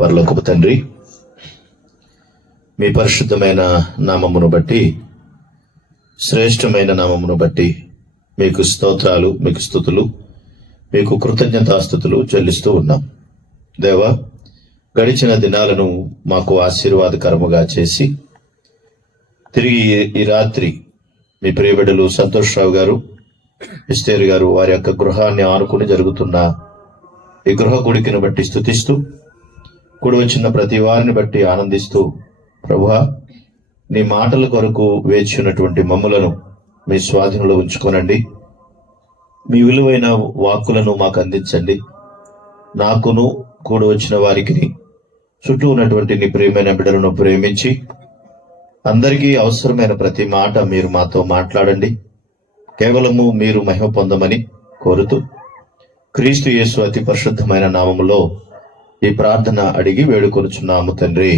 పరలోకపు తండ్రి, మీ పరిశుద్ధమైన నామమును బట్టి, శ్రేష్టమైన నామమును బట్టి మీకు స్తోత్రాలు, మీకు స్తుతులు, మీకు కృతజ్ఞతాస్తుతులు చెల్లిస్తూ ఉన్నాం. దేవా, గడిచిన దినాలను మాకు ఆశీర్వాదకరముగా చేసి తిరిగి ఈ రాత్రి మీ ప్రియబిడ్డలు సంతోష్ రావు గారు, ఎస్తేర్ గారు వారి యొక్క గృహాన్ని ఆనుకుని జరుగుతున్న ఈ గృహ కూడికను బట్టి స్తుతిస్తూ, కూడి వచ్చిన ప్రతి వారిని బట్టి ఆనందిస్తూ, ప్రభువా, నీ మాటల కొరకు వేచి ఉన్నటువంటి మమ్ములను మీ స్వాధీనంలో ఉంచుకోనండి. మీ విలువైన వాక్కులను మాకు అందించండి. నాకును కూడి వచ్చిన వారికి, చుట్టూ ఉన్నటువంటి నీ ప్రియమైన బిడ్డలను ప్రేమించి అందరికీ అవసరమైన ప్రతి మాట మీరు మాతో మాట్లాడండి. కేవలము మీరు మహిమ పొందమని కోరుతూ, క్రీస్తు యేసు అతి పరిశుద్ధమైన నామములో ఈ ప్రార్థన అడిగి వేడుకొనుచున్నాము తండ్రి.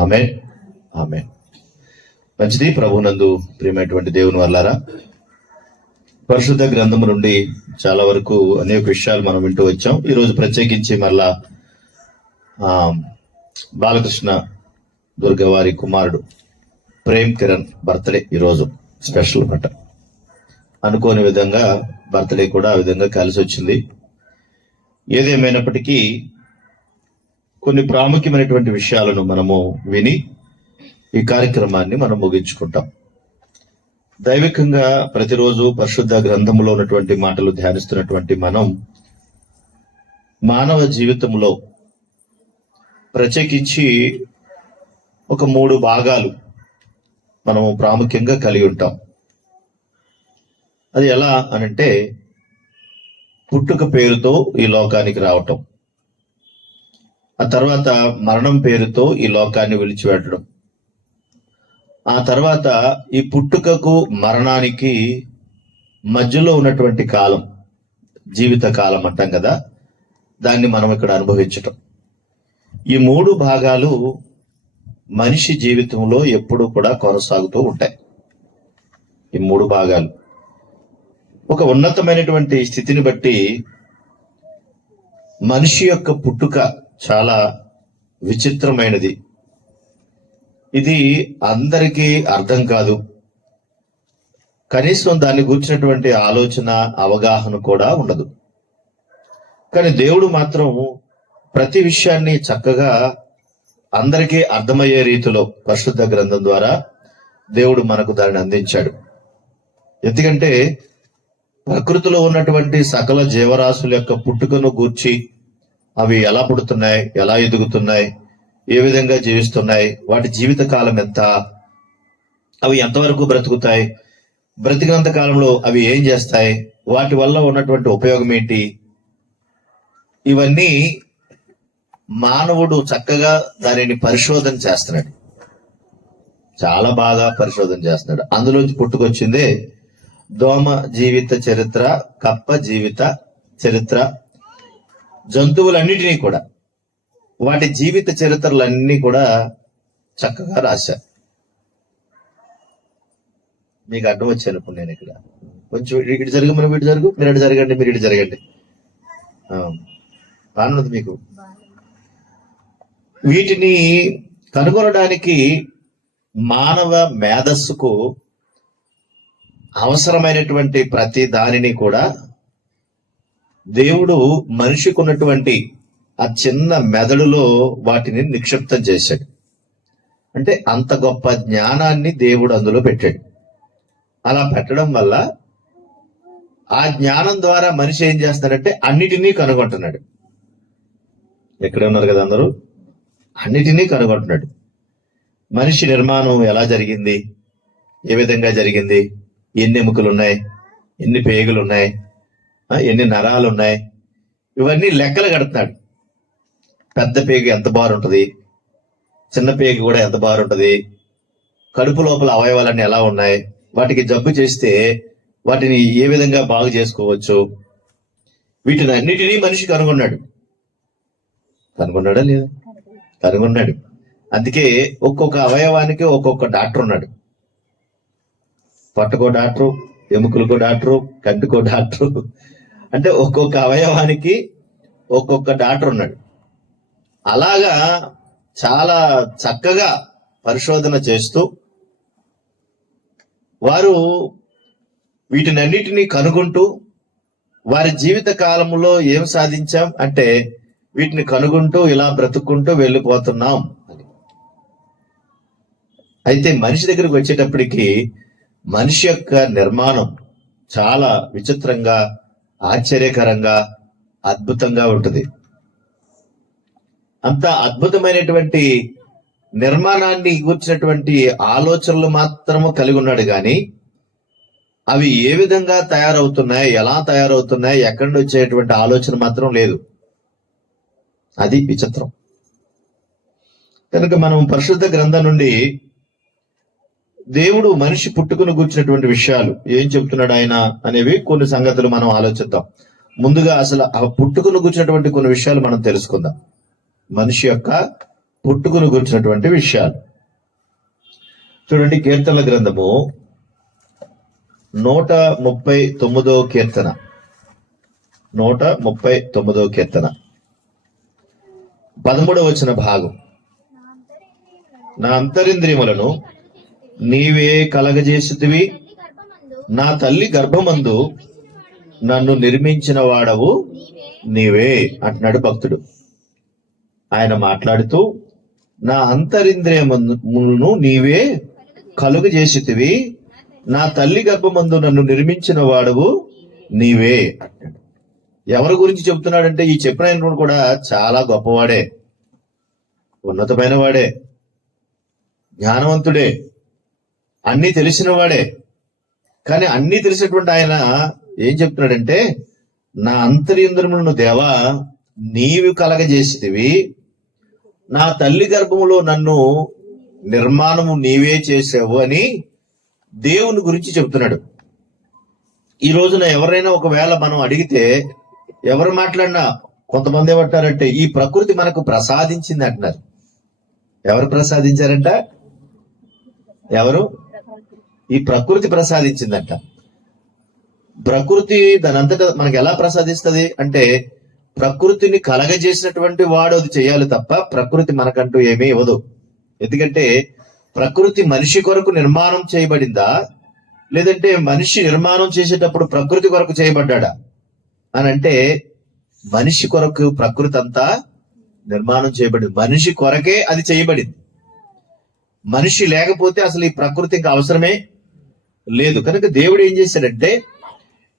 ఆమేన్, ఆమేన్. మంచిది. ప్రభునందు ప్రియమైనటువంటి దేవుని వల్లారా, పరిశుద్ధ గ్రంథము నుండి చాలా వరకు అనేక విషయాలు మనం వింటూ వచ్చాం. ఈరోజు ప్రత్యేకించి మరలా బాలకృష్ణ దుర్గ వారి కుమారుడు ప్రేమ్ కిరణ్ బర్త్డే ఈరోజు స్పెషల్ మాట. అనుకోని విధంగా బర్త్డే కూడా ఆ విధంగా కలిసి వచ్చింది. ఏదేమైనప్పటికీ కొన్ని ప్రాముఖ్యమైనటువంటి విషయాలను మనము విని ఈ కార్యక్రమాన్ని మనం ముగించుకుంటాం. దైవికంగా ప్రతిరోజు పరిశుద్ధ గ్రంథంలో ఉన్నటువంటి మాటలు ధ్యానిస్తున్నటువంటి మనం మానవ జీవితంలో ప్రత్యేకించి ఒక 3 భాగాలు మనము ప్రాముఖ్యంగా కలిగి ఉంటాం. అది ఎలా అనంటే, పుట్టుక పేరుతో ఈ లోకానికి రావటం, ఆ తర్వాత మరణం పేరుతో ఈ లోకాన్ని విడిచిపెట్టడం, ఆ తర్వాత ఈ పుట్టుకకు మరణానికి మధ్యలో ఉన్నటువంటి కాలం, జీవిత కాలం అంటాం కదా, దాన్ని మనం ఇక్కడ అనుభవించటం. ఈ 3 భాగాలు మనిషి జీవితంలో ఎప్పుడూ కూడా కొనసాగుతూ ఉంటాయి. ఈ 3 భాగాలు ఒక ఉన్నతమైనటువంటి స్థితిని బట్టి మనిషి యొక్క పుట్టుక చాలా విచిత్రమైనది. ఇది అందరికీ అర్థం కాదు. కనీసం దాన్ని గురించినటువంటి ఆలోచన, అవగాహన కూడా ఉండదు. కానీ దేవుడు మాత్రం ప్రతి విషయాన్ని చక్కగా అందరికీ అర్థమయ్యే రీతిలో పరిశుద్ధ గ్రంథం ద్వారా దేవుడు మనకు దాన్ని అందించాడు. ఎందుకంటే ప్రకృతిలో ఉన్నటువంటి సకల జీవరాశుల యొక్క పుట్టుకను గూర్చి, అవి ఎలా పుడుతున్నాయి, ఎలా ఎదుగుతున్నాయి, ఏ విధంగా జీవిస్తున్నాయి, వాటి జీవిత కాలం ఎంత, అవి ఎంతవరకు బ్రతుకుతాయి, బ్రతికినంత కాలంలో అవి ఏం చేస్తాయి, వాటి వల్ల ఉన్నటువంటి ఉపయోగం ఏంటి, ఇవన్నీ మానవుడు చక్కగా దానిని పరిశోధన చేస్తున్నాడు. చాలా బాగా పరిశోధన చేస్తున్నాడు. అందులోంచి పుట్టుకొచ్చిందే దోమ జీవిత చరిత్ర, కప్ప జీవిత చరిత్ర, జంతువులన్నిటినీ కూడా వాటి జీవిత చరిత్రలన్నీ కూడా చక్కగా రాశారు. మీకు అడ్డం వచ్చాను ఇప్పుడు నేను ఇక్కడ కొంచెం ఇటు జరుగు, మనం ఇటు జరుగు, మీరు ఇటు జరగండి, మీరు ఇటు జరగండి. బాగున్నది మీకు. వీటిని కనుగొనడానికి మానవ మేధస్సుకు అవసరమైనటువంటి ప్రతి దానిని కూడా దేవుడు మనిషికి ఉన్నటువంటి ఆ చిన్న మెదడులో వాటిని నిక్షిప్తం చేశాడు. అంటే అంత గొప్ప జ్ఞానాన్ని దేవుడు అందులో పెట్టాడు. అలా పెట్టడం వల్ల ఆ జ్ఞానం ద్వారా మనిషి ఏం చేస్తాడంటే అన్నిటినీ కనుగొంటున్నాడు. ఎక్కడ ఉన్నారు కదా అందరూ, అన్నిటినీ కనుగొంటున్నాడు. మనిషి నిర్మాణం ఎలా జరిగింది, ఏ విధంగా జరిగింది, ఎన్ని ఎముకలు ఉన్నాయి, ఎన్ని పేగులు ఉన్నాయి, ఎన్ని నరాలు ఉన్నాయి, ఇవన్నీ లెక్కలు కడుతున్నాడు. పెద్ద పేగు ఎంత బారుంటుంది, చిన్న పేగు కూడా ఎంత బారుంటుంది, కడుపు లోపల అవయవాలన్నీ ఎలా ఉన్నాయి, వాటికి జబ్బు చేస్తే వాటిని ఏ విధంగా బాగు చేసుకోవచ్చు, వీటిని అన్నిటినీ మనిషి కనుగొన్నాడు. కనుగొన్నాడా లేదా? కనుగొన్నాడు. అందుకే ఒక్కొక్క అవయవానికి ఒక్కొక్క డాక్టర్ ఉన్నాడు. పొట్టకో డాక్టరు, ఎముకలకో డాక్టరు, కంటికో డాక్టరు, అంటే ఒక్కొక్క అవయవానికి ఒక్కొక్క డాక్టర్ ఉన్నాడు. అలాగా చాలా చక్కగా పరిశోధన చేస్తూ వారు వీటినన్నిటినీ కనుగొంటూ వారి జీవిత కాలంలో ఏం సాధించాం అంటే వీటిని కనుగొంటూ ఇలా బ్రతుక్కుంటూ వెళ్ళిపోతున్నాం. అయితే మనిషి దగ్గరికి వచ్చేటప్పటికి మనిషి యొక్క నిర్మాణం చాలా విచిత్రంగా, ఆశ్చర్యకరంగా, అద్భుతంగా ఉంటుంది. అంత అద్భుతమైనటువంటి నిర్మాణాన్ని కూర్చున్నటువంటి ఆలోచనలు మాత్రము కలిగి ఉన్నాడు కానీ అవి ఏ విధంగా తయారవుతున్నాయి, ఎలా తయారవుతున్నాయి, ఎక్కడి నుంచి వచ్చేటువంటి ఆలోచన మాత్రం లేదు. అది విచిత్రం. కనుక మనం పరిశుద్ధ గ్రంథం నుండి దేవుడు మనిషి పుట్టుకుని కూర్చున్నటువంటి విషయాలు ఏం చెప్తున్నాడు ఆయన అనేవి కొన్ని సంగతులు మనం ఆలోచిద్దాం. ముందుగా అసలు ఆ పుట్టుకుని కూర్చున్నటువంటి కొన్ని విషయాలు మనం తెలుసుకుందాం. మనిషి యొక్క పుట్టుకుని కూర్చున్నటువంటి విషయాలు చూడండి. కీర్తనల గ్రంథము 139 కీర్తన, 139 కీర్తన 13వ భాగం. నా అంతరింద్రియములను నీవే కలగజేసితివి, నా తల్లి గర్భమందు నన్ను నిర్మించిన వాడవు నీవే అంటున్నాడు భక్తుడు. ఆయన మాట్లాడుతూ నా అంతరింద్రియములను నీవే కలుగజేసితివి, నా తల్లి గర్భమందు నన్ను నిర్మించిన వాడవు నీవే అంటాడు. ఎవరి గురించి చెప్తున్నాడంటే ఈ చెప్పిన ఆయన కూడా చాలా గొప్పవాడే, ఉన్నతమైన వాడే, జ్ఞానవంతుడే, అన్నీ తెలిసిన వాడే. కానీ అన్నీ తెలిసినటువంటి ఆయన ఏం చెప్తున్నాడంటే నా అంతరింద్రియములను దేవా నీవు కలగజేసితివి, నా తల్లి గర్భములో నన్ను నిర్మాణము నీవే చేసావు అని దేవుని గురించి చెప్తున్నాడు. ఈ రోజున ఎవరైనా ఒకవేళ మనం అడిగితే ఎవరు మాట్లాడినా కొంతమంది ఏమంటారంటే ఈ ప్రకృతి మనకు ప్రసాదించింది అంటున్నారు. ఎవరు ప్రసాదించారంట? ఎవరు? ఈ ప్రకృతి ప్రసాదించిందంట. ప్రకృతి దానంతటా మనకి ఎలా ప్రసాదిస్తుంది అంటే ప్రకృతిని కలగజేసినటువంటి వాడు అది చేయాలి తప్ప ప్రకృతి మనకంటూ ఏమీ ఇవ్వదు. ఎందుకంటే ప్రకృతి మనిషి కొరకు నిర్మాణం చేయబడిందా, లేదంటే మనిషి నిర్మాణం చేసేటప్పుడు ప్రకృతి కొరకు చేయబడ్డా అని అంటే మనిషి కొరకు ప్రకృతి అంతా నిర్మాణం చేయబడింది. మనిషి కొరకే అది చేయబడింది. మనిషి లేకపోతే అసలు ఈ ప్రకృతి ఇంకా అవసరమే లేదు. కనుక దేవుడు ఏం చేశాడంటే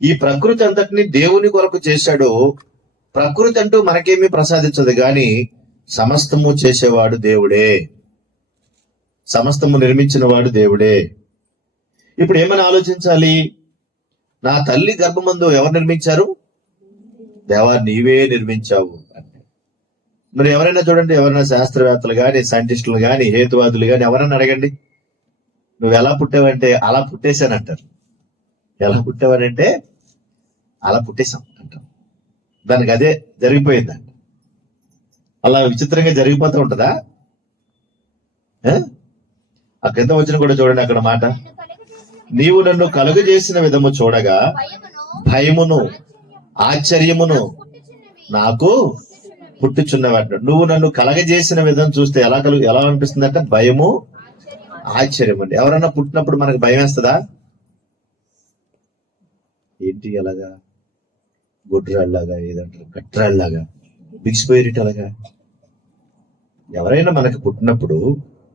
ఈ ప్రకృతి అంతటిని దేవుని కొరకు చేశాడు. ప్రకృతి అంటూ మనకేమీ ప్రసాదించదు కానీ సమస్తము చేసేవాడు దేవుడే, సమస్తము నిర్మించిన వాడు దేవుడే. ఇప్పుడు ఏమని ఆలోచించాలి? నా తల్లి గర్భమందు ఎవరు నిర్మించారు? దేవా నీవే నిర్మించావు అంటే. మరి ఎవరైనా చూడండి, ఎవరైనా శాస్త్రవేత్తలు కానీ, సైంటిస్టులు కానీ, హేతువాదులు కానీ ఎవరైనా అడగండి, నువ్వు ఎలా పుట్టావంటే అలా పుట్టేశానంటారు. ఎలా పుట్టావనంటే అలా పుట్టేశాం అంటాం. దానికి అదే జరిగిపోయిందంట. అలా విచిత్రంగా జరిగిపోతూ ఉంటుందా? ఆ క్రింద వచ్చిన కూడా చూడండి, అక్కడ మాట నీవు నన్ను కలుగజేసిన విధము చూడగా భయమును ఆశ్చర్యమును నాకు పుట్టుచున్నవాడు. నువ్వు నన్ను కలగజేసిన విధం చూస్తే ఎలా అనిపిస్తుందంటే భయము ఆశ్చర్యం అండి. ఎవరన్నా పుట్టినప్పుడు మనకు భయం వేస్తుందా? ఏంటి అలాగా గుడ్రాళ్ళలాగా, ఏదంటారు గట్రాళ్ళలాగా బిగిసిపోయేటి అలాగా? ఎవరైనా మనకు పుట్టినప్పుడు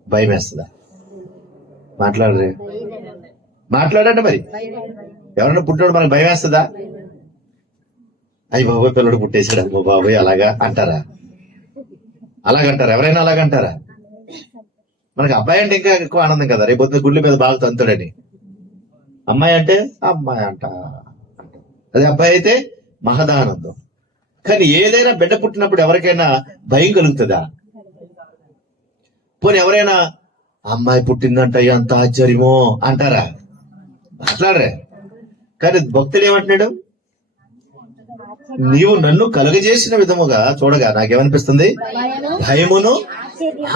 భయం వేస్తుందా? మాట్లాడరే, మాట్లాడండి. మరి ఎవరైనా పుట్టినప్పుడు మనకు భయం వేస్తుందా? అయ్యి బాబోయ్ పిల్లడు పుట్టేశాడు, అమ్మో బాబోయ్ అలాగా అంటారా? అలాగంటారా? ఎవరైనా అలాగంటారా? మనకి అబ్బాయి అంటే ఇంకా ఎక్కువ ఆనందం కదా, రేపు గుడ్ల మీద బాగా తంతుడని. అమ్మాయి అంటే అమ్మాయి అంట, అదే అబ్బాయి అయితే మహదానందం. కానీ ఏదైనా బిడ్డ పుట్టినప్పుడు ఎవరికైనా భయం కలుగుతుందా? పోనీ ఎవరైనా అమ్మాయి పుట్టిందంట ఎంత ఆశ్చర్యమో అంటారా? మాట్లాడరే. కానీ భక్తుడు ఏమంటున్నాడు? నీవు నన్ను కలుగజేసిన విధముగా చూడగా నాకేమనిపిస్తుంది? భయమును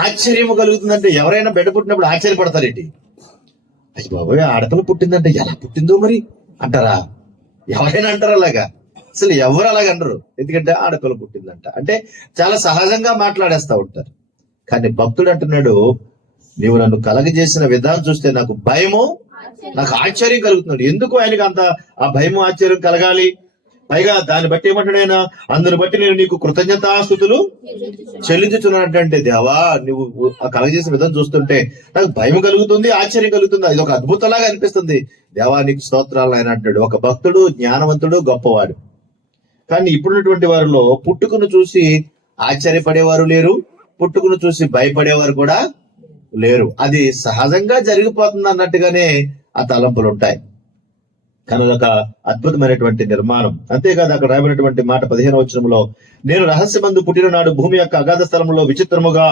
ఆశ్చర్యము కలుగుతుందంటే ఎవరైనా బిడ్డ పుట్టినప్పుడు ఆశ్చర్యపడతారేంటి? అయ్యి బాబోయ్ ఆడపిల్ల పుట్టిందంటే ఎలా పుట్టిందో మరి అంటారా? ఎవరైనా అంటారా అలాగా? అసలు ఎవరు అలాగనరు, ఎందుకంటే ఆడపిల్ల పుట్టిందంట అంటే చాలా సహజంగా మాట్లాడేస్తా ఉంటారు. కానీ భక్తుడు అంటున్నాడు, నీవు నన్ను కలగజేసిన విధానం చూస్తే నాకు భయము, నాకు ఆశ్చర్యం కలుగుతున్నాడు. ఎందుకు ఆయనకి అంత ఆ భయము ఆశ్చర్యం కలగాలి? పైగా దాన్ని బట్టి ఏమంటాడు ఆయన, అందుని బట్టి నేను నీకు కృతజ్ఞతాస్తుతులు చెల్లించుతున్నానంటే, దేవా నువ్వు కలగజేసిన విధానం చూస్తుంటే నాకు భయం కలుగుతుంది, ఆశ్చర్యం కలుగుతుంది. ఇది ఒక అద్భుతంలాగా అనిపిస్తుంది. దేవా నీకు స్తోత్రాలు ఆయన అంటాడు. ఒక భక్తుడు జ్ఞానవంతుడు గొప్పవాడు. కానీ ఇప్పుడున్నటువంటి వారిలో పుట్టుకను చూసి ఆశ్చర్యపడేవారు లేరు, పుట్టుకను చూసి భయపడేవారు కూడా లేరు. అది సహజంగా జరిగిపోతుంది అన్నట్టుగానే ఆ తలంపులు ఉంటాయి. కానీ ఒక అద్భుతమైనటువంటి నిర్మాణం. అంతేకాదు అక్కడ రాబడినటువంటి మాట 15వ వచనంలో, నేను రహస్యమందు పుట్టిన నాడు భూమి యొక్క అగాధ స్థలంలో విచిత్రముగా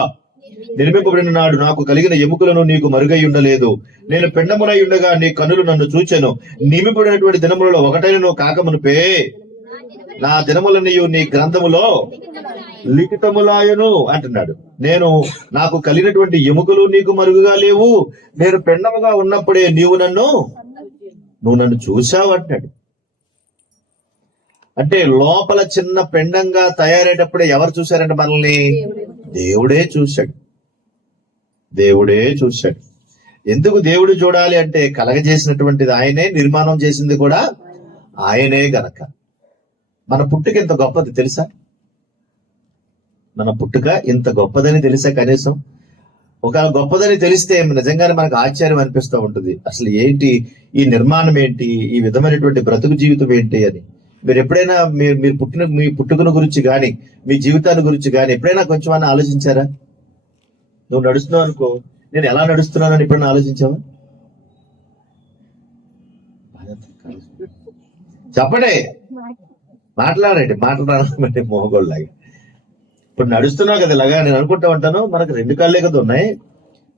నిర్మింపబడిన నాడు నాకు కలిగిన ఎముకలను నీకు మరుగై ఉండలేదు. నేను పిండమునై ఉండగా నీ కన్నులు నన్ను చూచెను. నియమింపబడినటువంటి దినములలో ఒకటైనను కాకమునుపే నా దినములన్నీ నీ గ్రంథములో లిఖితములాయను అంటున్నాడు. నాకు కలిగినటువంటి ఎముకలు నీకు మరుగుగా లేవు. నేను పిండముగా ఉన్నప్పుడే నువ్వు నన్ను చూశావు అంటున్నాడు. అంటే లోపల చిన్న పిండంగా తయారయ్యేటప్పుడే ఎవరు చూశారంటే మనల్ని? దేవుడే చూశాడు. దేవుడే చూశాడు. ఎందుకు దేవుడు చూడాలి అంటే, కలగజేసినటువంటిది ఆయనే, నిర్మాణం చేసింది కూడా ఆయనే గనక. మన పుట్టుక ఇంత గొప్పది తెలుసా? మన పుట్టుక ఇంత గొప్పదని తెలుసా? కనీసం ఒక గొప్పదని తెలిస్తే నిజంగానే మనకు ఆశ్చర్యం అనిపిస్తూ ఉంటుంది. అసలు ఏంటి ఈ నిర్మాణం, ఏంటి ఈ విధమైనటువంటి బ్రతుకు జీవితం ఏంటి అని. మీరు ఎప్పుడైనా మీ పుట్టుకను గురించి కానీ మీ జీవితాన్ని గురించి కానీ ఎప్పుడైనా కొంచెం ఆలోచించారా? నువ్వు నడుస్తున్నావు అనుకో, నేను ఎలా నడుస్తున్నానని ఎప్పుడైనా ఆలోచించావా? చెప్పండి, మాట్లాడండి మోగోళ్ళలాగా. ఇప్పుడు నడుస్తున్నావు కదా ఇలాగా, నేను అనుకుంటా ఉంటాను మనకు 2 కాళ్ళే కదా ఉన్నాయి,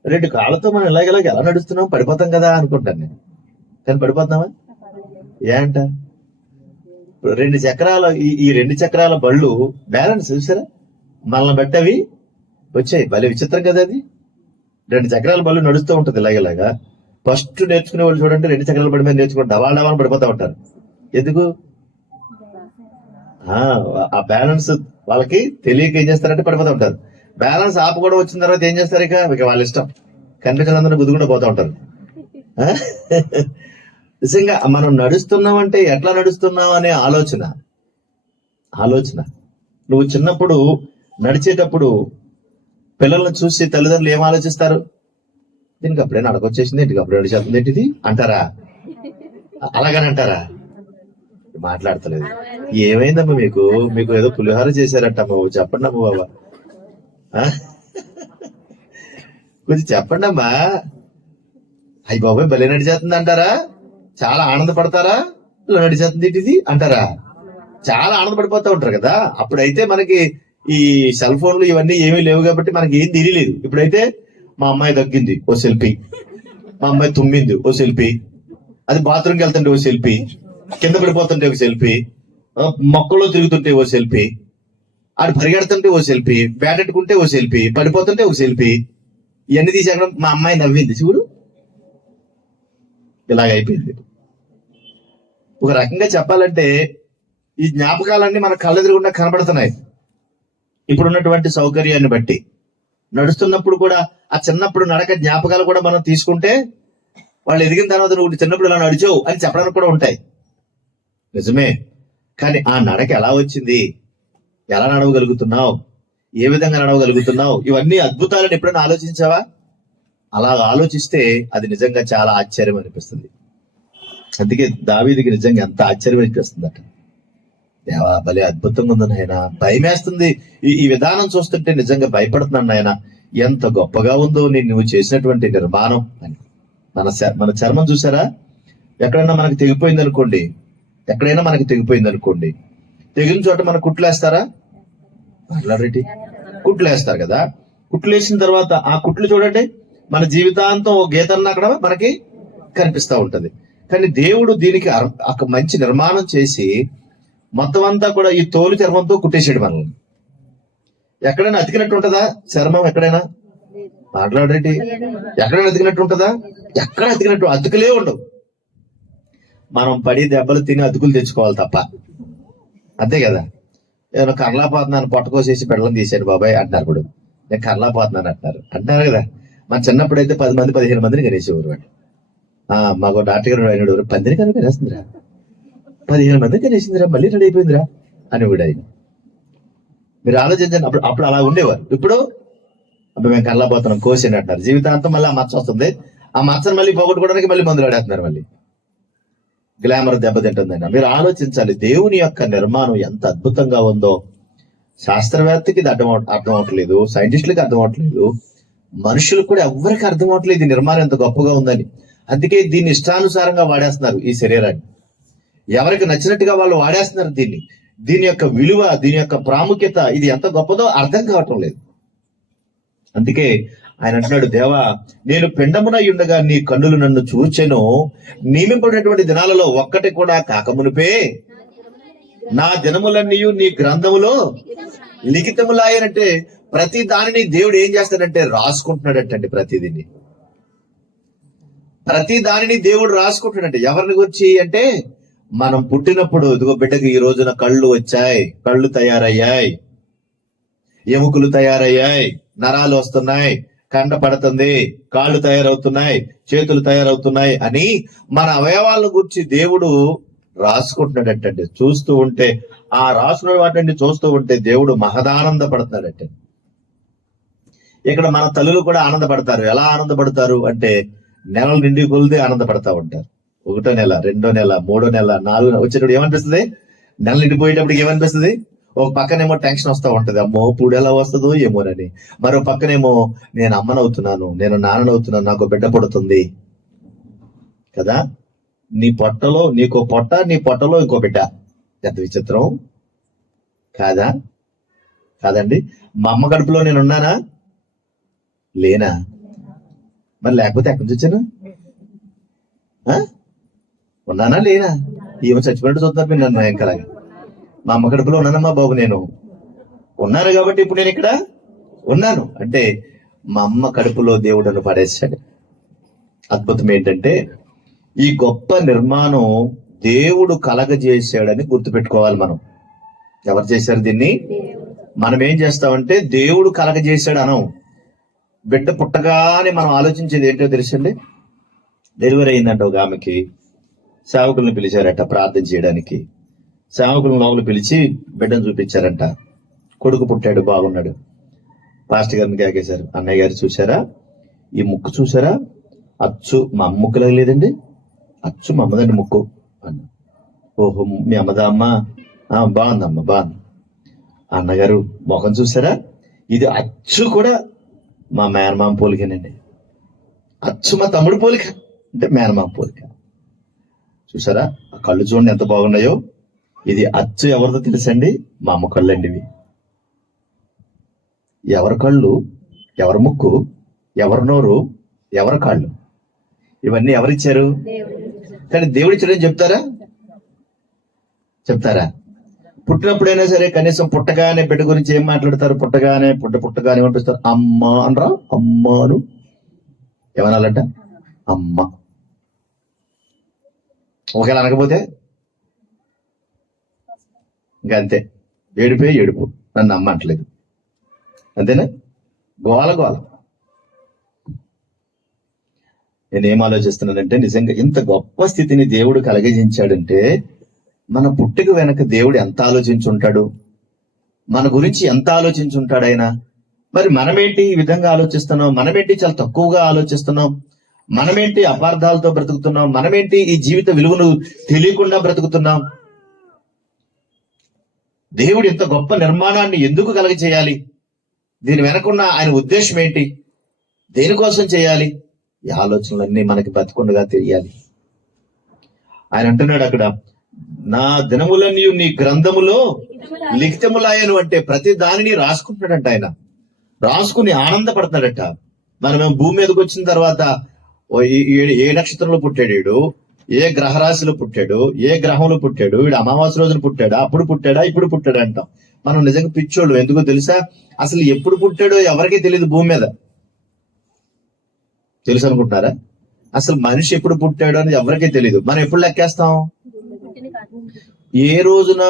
2 కాళ్ళతో మనం ఇలాగ ఎలా నడుస్తున్నాం, పడిపోతాం కదా అనుకుంటాను నేను. కానీ పడిపోతామా? ఏ అంట? 2 చక్రాల ఈ 2 చక్రాల బళ్ళు బ్యాలెన్స్ చూసారా? మనల్ని బట్టవి వచ్చాయి. భలే విచిత్రం కదా అది. 2 చక్రాల బళ్ళు నడుస్తూ ఉంటుంది ఇలాగేలాగా. ఫస్ట్ నేర్చుకునే వాళ్ళు చూడండి 2 చక్రాల బండి మీద నేర్చుకుని డవాలని పడిపోతా ఉంటారు. ఎందుకు? ఆ బ్యాలెన్స్ వాళ్ళకి తెలియక ఏం చేస్తారంటే పడిపోతూ ఉంటారు. బ్యాలెన్స్ ఆపుకోవడం వచ్చిన తర్వాత ఏం చేస్తారు? ఇక వాళ్ళ ఇష్టం, కనిపించినందుకు గుద్దుకుండా పోతూ ఉంటారు. నిజంగా మనం నడుస్తున్నామంటే ఎట్లా నడుస్తున్నాం అనే ఆలోచన. నువ్వు చిన్నప్పుడు నడిచేటప్పుడు పిల్లలను చూసి తల్లిదండ్రులు ఏం ఆలోచిస్తారు? దీనికి అప్పుడే నడకొచ్చేసింది, ఇంటికి అప్పుడే నడిచేస్తుంది ఏంటిది అంటారా? అలాగని అంటారా? మాట్లాడతలేదు. ఏమైందమ్మా మీకు ఏదో పులిహోర చేశారట్టమ్మా, చెప్పండి అమ్మ బాబా, కొంచెం చెప్పండి అమ్మా. అయ్యి బాబాయ్ భలే నడిచేస్తుంది అంటారా? చాలా ఆనందపడతారా? ఇలా నడిచేస్తుంది ఏంటిది అంటారా? చాలా ఆనందపడిపోతూ ఉంటారు కదా. అప్పుడైతే మనకి ఈ సెల్ ఫోన్లు ఇవన్నీ ఏమీ లేవు కాబట్టి మనకి ఏం తెలియలేదు. ఇప్పుడైతే మా అమ్మాయి తగ్గింది ఓ సెల్ఫీ, మా అమ్మాయి తుమ్మింది ఓ సెల్ఫీ, అది బాత్రూమ్కి వెళ్తుంటే ఓ సెల్ఫీ, కింద పడిపోతుంటే ఒక సెల్ఫీ, మొక్కలో తిరుగుతుంటే ఓ సెల్ఫీ, ఆడు పరిగెడుతుంటే ఓ సెల్ఫీ, బ్యాటెట్టుకుంటే ఓ సెల్ఫీ, పడిపోతుంటే ఒక సెల్ఫీ. ఇవన్నీ తీసాక మా అమ్మాయి నవ్వింది చూడు, ఇలాగైపోయింది. ఒక రకంగా చెప్పాలంటే ఈ జ్ఞాపకాలన్నీ మన కళ్ళెదురుగుండా కనబడుతున్నాయి. ఇప్పుడున్నటువంటి సౌకర్యాన్ని బట్టి నడుస్తున్నప్పుడు కూడా ఆ చిన్నప్పుడు నడక జ్ఞాపకాలు కూడా మనం తీసుకుంటే వాళ్ళు ఎదిగిన తర్వాత నువ్వు చిన్నప్పుడు ఇలా నడిచావు అని చెప్పడానికి కూడా ఉంటాయి. నిజమే. కానీ ఆ నడక ఎలా వచ్చింది, ఎలా నడవగలుగుతున్నావు, ఏ విధంగా నడవగలుగుతున్నావు, ఇవన్నీ అద్భుతాలను ఎప్పుడైనా ఆలోచించావా? అలా ఆలోచిస్తే అది నిజంగా చాలా ఆశ్చర్యం అనిపిస్తుంది. అందుకే దావీదుకి నిజంగా ఎంత ఆశ్చర్యం అనిపిస్తుందట. దేవా భలే అద్భుతంగా ఉంది నాయన, భయం వేస్తుంది ఈ విధానం చూస్తుంటే, నిజంగా భయపడుతున్నాను నాయన, ఎంత గొప్పగా ఉందో నువ్వు చేసినటువంటి నిర్మాణం అని. మన చర్మం చూసారా? ఎక్కడైనా మనకు తెగిపోయింది అనుకోండి, తెగిన చోట మన కుట్లేస్తారా? మాట్లాడేటి కుట్లేస్తారు కదా. కుట్లేసిన తర్వాత ఆ కుట్లు చూడండి, మన జీవితాంతం ఓ గీతన్న అక్కడ మనకి కనిపిస్తూ ఉంటది. కానీ దేవుడు దీనికి ఒక మంచి నిర్మాణం చేసి మొత్తం అంతా కూడా ఈ తోలు చర్మంతో కుట్టేసాడు మనల్ని. ఎక్కడైనా అతికినట్టు ఉంటుందా చర్మం? ఎక్కడైనా మాట్లాడేటి ఎక్కడైనా అతికినట్టు ఉంటుందా? ఎక్కడ అతికినట్టు అతుకులే ఉండవు. మనం పడి దెబ్బలు తిని అతుకులు తెచ్చుకోవాలి తప్ప. అంతే కదా. నేను కర్లాపోతున్నాను, పొట్టకోసేసి బెల్లం తీసాడు బాబాయ్ అంటున్నారు. ఇప్పుడు నేను కర్లాపోతున్నాను అంటున్నారు కదా. మన చిన్నప్పుడు అయితే 10 మంది 15 మందిని కనేసేవారు వాడు. మాకు డాక్టర్ గారు అయినాడు, పందిని కనుక కనేస్తుందిరా, 15 మందిని కనేసిందిరా, మళ్ళీ రెడీ అయిపోయిందిరా అని కూడా ఆయన. మీరు ఆలోచించండి, అప్పుడు అలా ఉండేవారు. ఇప్పుడు అప్పుడు మేము కర్లాపోతున్నాం కోసేని అంటున్నారు. జీవితాంతం మళ్ళీ ఆ మచ్చ వస్తుంది. ఆ మచ్చను మళ్ళీ పోగొట్టుకోవడానికి మళ్ళీ మందులు ఆడేస్తున్నారు. మళ్ళీ గ్లామర్ దెబ్బతింటుందండి. మీరు ఆలోచించాలి, దేవుని యొక్క నిర్మాణం ఎంత అద్భుతంగా ఉందో. శాస్త్రవేత్తకి ఇది అర్థం అవట్లేదు, సైంటిస్టులకి అర్థం అవట్లేదు, మనుషులకు కూడా ఎవరికి అర్థం అవట్లేదు ఈ నిర్మాణం ఎంత గొప్పగా ఉందని. అందుకే దీన్ని ఇష్టానుసారంగా వాడేస్తున్నారు ఈ శరీరాన్ని. ఎవరికి నచ్చినట్టుగా వాళ్ళు వాడేస్తున్నారు దీన్ని. దీని యొక్క విలువ, దీని యొక్క ప్రాముఖ్యత, ఇది ఎంత గొప్పదో అర్థం కావటం లేదు. అందుకే ఆయన అంటున్నాడు, దేవా నేను పిండమునై ఉండగా నీ కన్నులు నన్ను చూచెను, నియమింపబడినటువంటి దినాలలో ఒక్కటి కూడా కాకమునిపే నా దినములన్నీ నీ గ్రంథములో లిఖితములాయనంటే ప్రతి దానిని దేవుడు ఏం చేస్తాడంటే రాసుకుంటున్నాడంటండి. ప్రతి దానిని దేవుడు రాసుకుంటున్నాడంటే ఎవరిని గురించి అంటే, మనం పుట్టినప్పుడు ఇదిగో బిడ్డకి ఈ రోజున కళ్ళు వచ్చాయి, కళ్ళు తయారయ్యాయి, ఎముకలు తయారయ్యాయి, నరాలు వస్తున్నాయి, కండ పడుతుంది, కాళ్ళు తయారవుతున్నాయి, చేతులు తయారవుతున్నాయి అని మన అవయవాల గురించి దేవుడు రాసుకుంటున్నాడటండి. చూస్తూ ఉంటే, ఆ రాసుకున్న వాటిని చూస్తూ ఉంటే దేవుడు మహదానంద పడుతున్నాడట. ఇక్కడ మన తల్లులు కూడా ఆనందపడతారు. ఎలా ఆనందపడతారు అంటే, నెలలు నిండి కొలిది ఆనందపడతా ఉంటారు. 1వ నెల, 2వ నెల, 3వ నెల, 4వ నెల వచ్చేటప్పుడు ఏమనిపిస్తుంది? నెల నిండిపోయేటప్పటికి ఏమనిపిస్తుంది? ఒక పక్కనేమో టెన్షన్ వస్తూ ఉంటది, అమ్మో ఇప్పుడు ఎలా వస్తుందో ఏమోనని. మరో పక్కనేమో నేను అమ్మనవుతున్నాను, నేను నాన్ననవుతున్నాను, నాకు బిడ్డ పుడుతుంది కదా. నీ పొట్టలో నీకో పొట్ట, నీ పొట్టలో ఇంకో బిడ్డ. ఎంత విచిత్రం కాదండి. మా అమ్మ కడుపులో నేను ఉన్నానా లేనా? మరి లేకపోతే ఎక్కడి నుంచి వచ్చాను? ఉన్నానా లేనా? ఏమో చచ్చిపోయినట్టు చూస్తున్నారు మీరు నన్ను భయంకరంగా. మా అమ్మ కడుపులో ఉన్నానమ్మా బాబు, నేను ఉన్నాను కాబట్టి ఇప్పుడు నేను ఇక్కడ ఉన్నాను అంటే మా అమ్మ కడుపులో దేవుడను పడేశాడు. అద్భుతం ఏంటంటే, ఈ గొప్ప నిర్మాణం దేవుడు కలగజేశాడని గుర్తుపెట్టుకోవాలి మనం. ఎవరు చేశారు దీన్ని? మనం ఏం చేస్తామంటే దేవుడు కలగజేశాడు అనం. బిడ్డ పుట్టగానే మనం ఆలోచించేది ఏంటో తెలుసండి. డెలివరీ అయిందంట ఒక ఆమెకి, సేవకులను పిలిచారట ప్రార్థన చేయడానికి. సేవకులను లోపల పిలిచి బిడ్డను చూపించారంట. కొడుకు పుట్టాడు, బాగున్నాడు. పాస్టర్ గారిని కేకేశారు, అన్నయ్య గారు చూసారా ఈ ముక్కు చూసారా? అచ్చు మా అమ్మ ముక్కులాగా లేదండి, అచ్చు మా అమ్మదండి ముక్కు అన్న. ఓహో మీ అమ్మదా అమ్మా? బాగుందమ్మా బాగుంది. అన్నగారు ముఖం చూసారా? ఇది అచ్చు కూడా మా మేనమామ పోలికనండి. అచ్చు మా తమ్ముడు పోలిక అంటే మేనమామ పోలిక. చూసారా ఆ కళ్ళు చూడండి ఎంత బాగున్నాయో. ఇది అచ్చు ఎవరిదో తెలుసండి? మా అమ్మ కళ్ళు అండి ఇవి. ఎవరి కళ్ళు, ఎవరి ముక్కు, ఎవరి నోరు, ఎవరి కాళ్ళు, ఇవన్నీ ఎవరిచ్చారు? కానీ దేవుడిచ్చాడని చెప్తారా? పుట్టినప్పుడైనా సరే కనీసం పుట్టగానే బిడ్డ గురించి ఏం మాట్లాడతారు? పుట్టగానే ఏమనిపిస్తారు? అమ్మ అనరా? అమ్మను ఏమనాలంట? అమ్మ. ఒకవేళ అనకపోతే ఇంకా అంతే, ఏడుపు. నన్ను అమ్మ అంటలేదు, అంతేనా? గోల. నేనేం ఆలోచిస్తున్నానంటే, నిజంగా ఇంత గొప్ప స్థితిని దేవుడు కలగజేయించాడంటే మన పుట్టుక వెనక దేవుడు ఎంత ఆలోచించుంటాడు, మన గురించి ఎంత ఆలోచించుంటాడు ఆయన. మరి మనమేంటి ఈ విధంగా ఆలోచిస్తున్నాం? మనమేంటి చాలా తక్కువగా ఆలోచిస్తున్నాం? మనమేంటి అపార్థాలతో బ్రతుకుతున్నాం? మనమేంటి ఈ జీవిత విలువను తెలియకుండా బ్రతుకుతున్నాం? దేవుడు ఇంత గొప్ప నిర్మాణాన్ని ఎందుకు కలగజేయాలి? దీని వెనకున్న ఆయన ఉద్దేశం ఏంటి? దేనికోసం చేయాలి? ఈ ఆలోచనలన్నీ మనకి బతికుండగా తెలియాలి. ఆయన అంటున్నాడు అక్కడ, నా దినములన్నీ నీ గ్రంథములో లిఖితములాయను అంటే ప్రతి దానిని రాసుకుంటున్నాడంట. ఆయన రాసుకుని ఆనందపడుతున్నాడట. మనమేమో భూమి మీదకి వచ్చిన తర్వాత ఏ నక్షత్రంలో పుట్టాడు వీడు, ఏ గ్రహరాశిలో పుట్టాడు, ఏ గ్రహంలో పుట్టాడు, వీడు అమావాస్య రోజున పుట్టాడా, అప్పుడు పుట్టాడా, ఇప్పుడు పుట్టాడా అంటాం. మనం నిజంగా పిచ్చోళ్ళు. ఎందుకో తెలుసా? అసలు ఎప్పుడు పుట్టాడో ఎవరికీ తెలియదు భూమి మీద. తెలుసు అనుకుంటున్నారా? అసలు మనిషి ఎప్పుడు పుట్టాడో అనేది ఎవరికీ తెలియదు. మనం ఎప్పుడు లెక్కేస్తాం? ఏ రోజున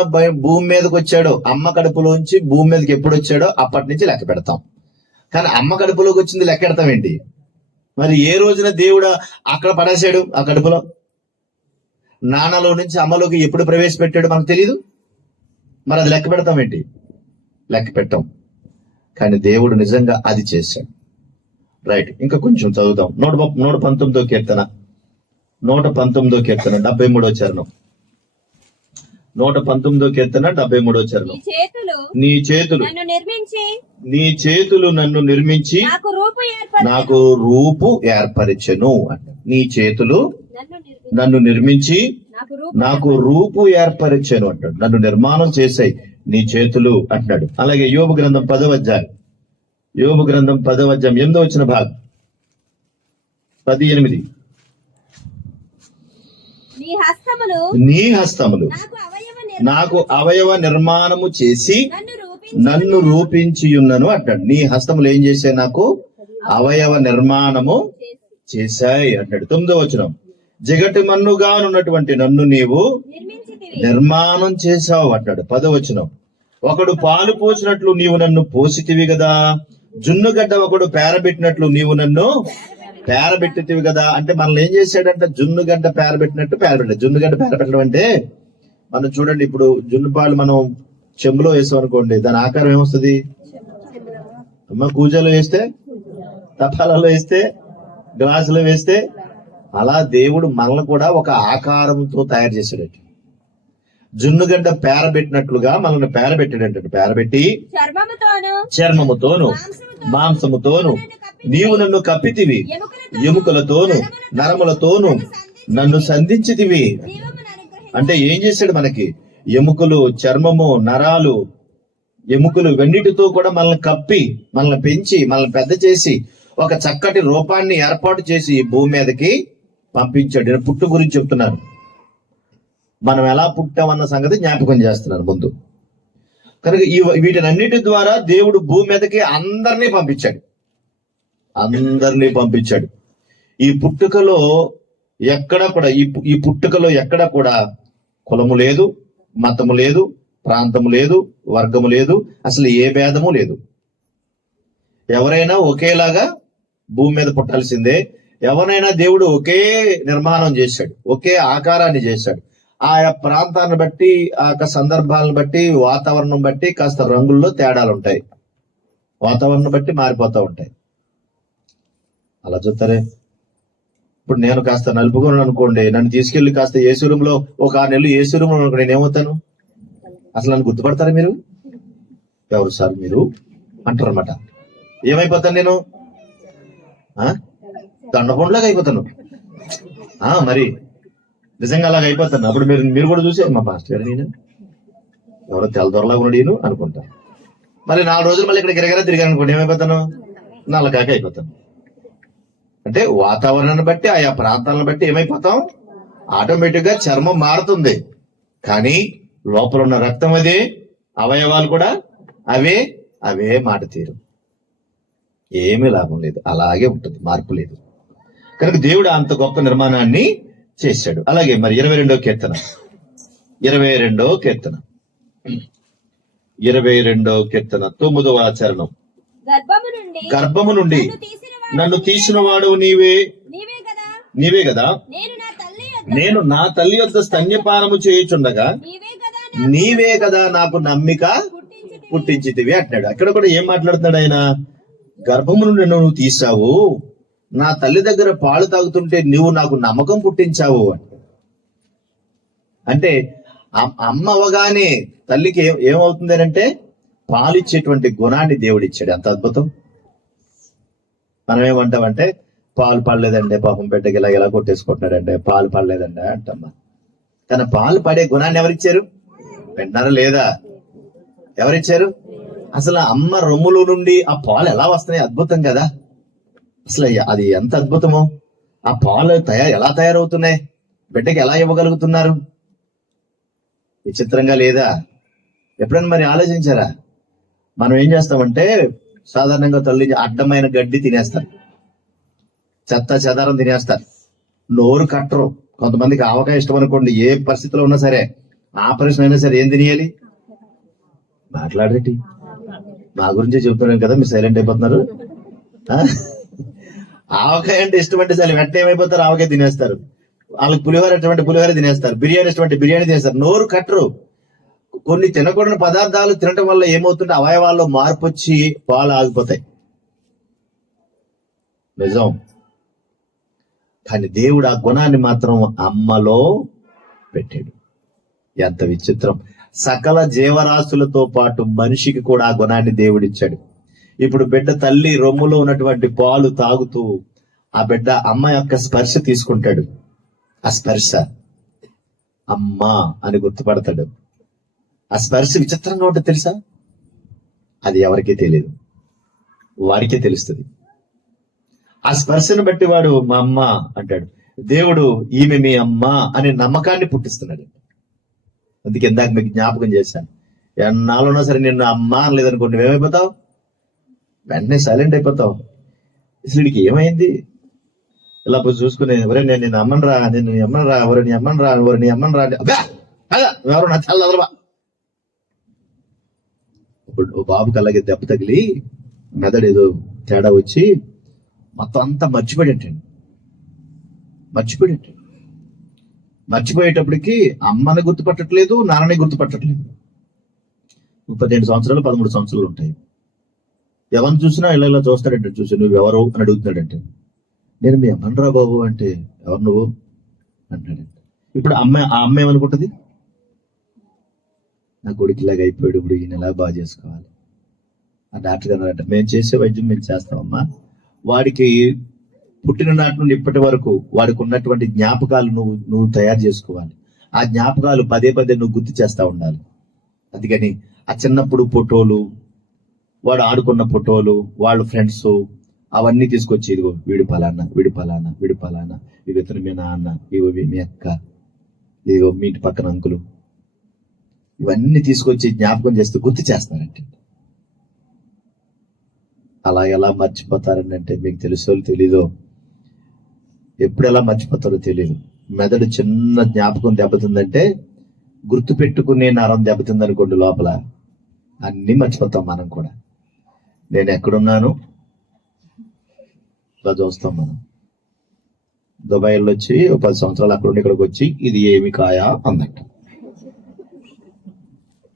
భూమి మీదకి వచ్చాడో, అమ్మ కడుపులోంచి భూమి మీదకి ఎప్పుడు వచ్చాడో అప్పటి నుంచి లెక్క పెడతాం. కానీ అమ్మ కడుపులోకి వచ్చింది లెక్క పెడతాం ఏంటి? మరి ఏ రోజున దేవుడు అక్కడ పడేశాడు ఆ కడుపులో, నాన్నలో నుంచి అమ్మలోకి ఎప్పుడు ప్రవేశపెట్టాడు మనకు తెలీదు. మరి అది లెక్క పెడతాం ఏంటి? లెక్క పెట్టాం. కానీ దేవుడు నిజంగా అది చేశాడు. రైట్, ఇంకా కొంచెం చదువుదాం. 119వ కీర్తన 73వ చరణం. 119వ కీర్తన 73వ చరణం. నీ చేతులు నన్ను నిర్మించి నాకు రూపు ఏర్పరచెను అంటే, నీ చేతులు నన్ను నిర్మించి నాకు రూపు ఏర్పరచెను అంటాడు. నన్ను నిర్మాణం చేశాయి నీ చేతులు అంటున్నాడు. అలాగే యోబు గ్రంథం 10వ అధ్యాయం 8వ వచ్చిన భాగం 10:8. నీ హస్తములు నాకు అవయవ నిర్మాణము చేసి నన్ను రూపించియున్నను అంటాడు. నీ హస్తములు ఏం చేశాయి? నాకు అవయవ నిర్మాణము చేశాయి అంటాడు. 9వ వచనం. జగటి మన్నుగా ఉన్నటువంటి నన్ను నీవు నిర్మాణం చేశావు అంటాడు. 10వ వచనం. ఒకడు పాలు పోసినట్లు నీవు నన్ను పోసితివి కదా, జున్నుగడ్డ ఒకడు పేరబెట్టినట్లు నీవు నన్ను పేరబెట్టితివి కదా. అంటే మనల్ని ఏం చేశాడంటే జున్నుగడ్డ పేరబెట్టినట్టు పేరబెట్టాడు. జున్నుగడ్డ పేరబెట్టడం అంటే, మనం చూడండి, ఇప్పుడు జున్ను పాలు మనం చెంబులో వేసాం అనుకోండి, దాని ఆకారం ఏమొస్తుంది? అమ్మ కూజలో వేస్తే, తపాలలో వేస్తే, గ్లాసులో వేస్తే, అలా దేవుడు మనల్ని కూడా ఒక ఆకారంతో తయారు చేశాడట. జున్నుగడ్డ పేరబెట్టినట్లుగా మనల్ని పేరబెట్టాడంట. పేరబెట్టి చర్మముతోను మాంసముతోను నీవు నన్ను కప్పితివి, ఎముకలతోను నరములతోను నన్ను సంధించితివి. అంటే ఏం చేశాడు? మనకి ఎముకలు, చర్మము, నరాలు, ఎముకలు వెన్నిటితో కూడా మనల్ని కప్పి, మనల్ని పెంచి, మనల్ని పెద్ద చేసి, ఒక చక్కటి రూపాన్ని ఏర్పాటు చేసి భూమి మీదకి పంపించాడు. నేను పుట్టు గురించి చెప్తున్నాను. మనం ఎలా పుట్టామన్న సంగతి జ్ఞాపకం చేస్తున్నాను ముందు. కనుక వీటినన్నిటి ద్వారా దేవుడు భూమి మీదకి అందరినీ పంపించాడు. ఈ పుట్టుకలో ఎక్కడ కూడా ఈ పుట్టుకలో ఎక్కడ కూడా కులము లేదు, మతము లేదు, ప్రాంతము లేదు, వర్గము లేదు, అసలు ఏ భేదము లేదు. ఎవరైనా ఒకేలాగా భూమి మీద పుట్టాల్సిందే. ఎవరైనా దేవుడు ఒకే నిర్మాణం చేశాడు, ఒకే ఆకారాన్ని చేశాడు. ఆయా ప్రాంతాన్ని బట్టి, ఆ యొక్క సందర్భాలను బట్టి, వాతావరణం బట్టి కాస్త రంగుల్లో తేడాలు ఉంటాయి. వాతావరణం బట్టి మారిపోతూ ఉంటాయి. అలా చూస్తారే. ఇప్పుడు నేను కాస్త నలుపుగా అనుకోండి, నన్ను తీసుకెళ్లి కాస్త ఏసీ రూమ్ లో ఒక 6 నెలలు ఏసీ రూమ్ లో నేను ఏమవుతాను? అసలు నన్ను గుర్తుపడతారా మీరు? ఎవరు సార్ మీరు అంటారు అనమాట. ఏమైపోతాను నేను? దండపండులాగా అయిపోతాను. మరి నిజంగా అలాగ అయిపోతాను. అప్పుడు మీరు కూడా చూసే, మా మాస్టర్ గారు నేను ఎవరో తెల్లదొరలాగా ఉన్నాడు అనుకుంటా. మళ్ళీ 4 రోజులు మళ్ళీ ఇక్కడ గిరగిరా తిరిగాను అనుకోండి, ఏమైపోతాను? నల్లకాక అయిపోతాను. అంటే వాతావరణాన్ని బట్టి, ఆయా ప్రాంతాలను బట్టి ఏమైపోతాం? ఆటోమేటిక్ గా చర్మం మారుతుంది. కానీ లోపల ఉన్న రక్తం అదే, అవయవాలు కూడా అవే మాట తీరు. ఏమీ లాభం లేదు, అలాగే ఉంటుంది, మార్పు లేదు. కనుక దేవుడు అంత గొప్ప నిర్మాణాన్ని చేశాడు. అలాగే మరి 22వ కీర్తన 9వ చరణం. గర్భము నుండి నన్ను తీసిన వాడు నీవే కదా, నేను నా తల్లి యొద్ద స్తన్యపానము చేయుచుండగా నీవే కదా నాకు నమ్మిక పుట్టించితివి అంటున్నాడు. అక్కడ కూడా ఏం మాట్లాడుతున్నాడు ఆయన? గర్భము నుండి నువ్వు తీసావు, నా తల్లి దగ్గర పాలు తాగుతుంటే నువ్వు నాకు నమ్మకం పుట్టించావు అంటే, అమ్మ అవగానే తల్లికి ఏమవుతుంది అంటే పాలు ఇచ్చేటువంటి గుణాన్ని దేవుడిచ్చాడు. ఎంత అద్భుతం! మనం ఏమంటామంటే, పాలు పడలేదంటే పాపం బిడ్డకి ఇలా కొట్టేసుకుంటున్నాడంటే, పాలు పడలేదంటే అంటమ్మా. కానీ పాలు పడే గుణాన్ని ఎవరిచ్చారు? వింటారా లేదా? ఎవరిచ్చారు? అసలు అమ్మ రొమ్ముల నుండి ఆ పాలు ఎలా వస్తున్నాయి? అద్భుతం కదా! అసలు అది ఎంత అద్భుతమో! ఆ పాలు ఎలా తయారవుతున్నాయి? బిడ్డకి ఎలా ఇవ్వగలుగుతున్నారు? విచిత్రంగా లేదా? ఎప్పుడైనా మరి ఆలోచించారా? మనం ఏం చేస్తామంటే, సాధారణంగా తల్లి అడ్డమైన గడ్డి తినేస్తారు, చెత్త చెదారం తినేస్తారు, నోరు కట్టరు. కొంతమందికి ఆవకాయ ఇష్టం అనుకోండి, ఏ పరిస్థితిలో ఉన్నా సరే ఆపరేషన్ అయినా సరే ఏం తినేయాలి? మాట్లాడేటి మా గురించే చెప్తున్నాను కదా, మీరు సైలెంట్ అయిపోతున్నారు. ఆవకాయ అంటే ఇష్టం అంటే చాలు వెంటనే ఏమైపోతారు, ఆవకాయ తినేస్తారు. వాళ్ళకి పులిహోర ఎటువంటి పులిహోర తినేస్తారు, బిర్యానీ ఇష్టం అంటే బిర్యానీ తినేస్తారు. నోరు కట్టరు. కొన్ని తినకూడని పదార్థాలు తినటం వల్ల ఏమవుతుంటే అవయవాల్లో మార్పు వచ్చి పాలు ఆగిపోతాయి. నిజం. కానీ దేవుడు ఆ గుణాన్ని మాత్రం అమ్మలో పెట్టాడు. ఎంత విచిత్రం! సకల జీవరాశులతో పాటు మనిషికి కూడా ఆ గుణాన్ని దేవుడిచ్చాడు. ఇప్పుడు బిడ్డ తల్లి రొమ్ములో ఉన్నటువంటి పాలు తాగుతూ ఆ బిడ్డ అమ్మ యొక్క స్పర్శ తీసుకుంటాడు. ఆ స్పర్శ అమ్మా అని గుర్తుపడతాడు. ఆ స్పర్శ విచిత్రంగా ఉంటుంది తెలుసా? అది ఎవరికీ తెలియదు, వాడికే తెలుస్తుంది. ఆ స్పర్శను బట్టి వాడు మా అమ్మ అంటాడు. దేవుడు ఈమె మీ అమ్మ అనే నమ్మకాన్ని పుట్టిస్తున్నాడు. అందుకే ఇందాక మీకు జ్ఞాపకం చేశాను, ఎన్నాళ్ళున్నా సరే నిన్ను అమ్మ అనలేదనుకోండి నువ్వేమైపోతావు? వెంటనే సైలెంట్ అయిపోతావు. అసలుడికి ఏమైంది? ఇలా పోయి చూసుకుని ఎవరే నేను నిన్ను అమ్మను రా, నేను నీ అమ్మను రా, ఎవరు నీ అమ్మను రా, ఎవరు నీ అమ్మను రా, ఎవరు నా చల్లదలవా. ఇప్పుడు ఓ బాబుకి అలాగే దెబ్బ తగిలి మెదడు ఏదో తేడా వచ్చి మొత్తం అంతా మర్చిపోయేటప్పటికి అమ్మని గుర్తుపట్టట్లేదు, నాన్నని గుర్తుపట్టట్లేదు. 32 సంవత్సరాలు 13 సంవత్సరాలు ఉంటాయి. ఎవరిని చూసినా ఇలా చూస్తాడంటే, చూసి నువ్వెవరు అని అడుగుతున్నాడంటే, నేను మీ అమ్మనరా బాబు అంటే, ఎవరు నువ్వు అంటాడంటే. ఇప్పుడు ఆ అమ్మ ఏమనుకుంటుంది? నా కొడుకు ఇలాగ అయిపోయాడు, ఇప్పుడు ఈయన ఎలా బాగా చేసుకోవాలి. ఆ డాక్టర్ గారు అంటే, మేము చేసే వైద్యం మేము చేస్తామమ్మా. వాడికి పుట్టిన నాటి నుండి ఇప్పటి వరకు వాడికి ఉన్నటువంటి జ్ఞాపకాలు నువ్వు తయారు చేసుకోవాలి. ఆ జ్ఞాపకాలు పదే నువ్వు గుర్తు చేస్తా ఉండాలి. అందుకని ఆ చిన్నప్పుడు ఫోటోలు, వాడు ఆడుకున్న ఫోటోలు, వాళ్ళ ఫ్రెండ్స్ అవన్నీ తీసుకొచ్చి, ఇదిగో వీడు పలానా, వీడు పలానా, వీడు పలానా, ఇదిగో ఇతను మీ నాన్న, ఇగో మీ అక్క, ఇదిగో మీ ఇంటి పక్కన అంకులు, ఇవన్నీ తీసుకొచ్చి జ్ఞాపకం చేస్తూ గుర్తు చేస్తారంటే. అలా ఎలా మర్చిపోతారని అంటే మీకు తెలుసో తెలీదో, ఎప్పుడు ఎలా మర్చిపోతారో తెలియదు. మెదడు చిన్న జ్ఞాపకం దెబ్బతిందంటే, గుర్తు పెట్టుకునే నరం దెబ్బతింది అనుకోండి, లోపల అన్ని మర్చిపోతాం మనం కూడా. నేను ఎక్కడున్నాను ఇలా చూస్తాం మనం. దుబాయ్లో వచ్చి 10 సంవత్సరాలు అక్కడుండి ఇక్కడికి వచ్చి ఇది ఏమి కాయా అందట.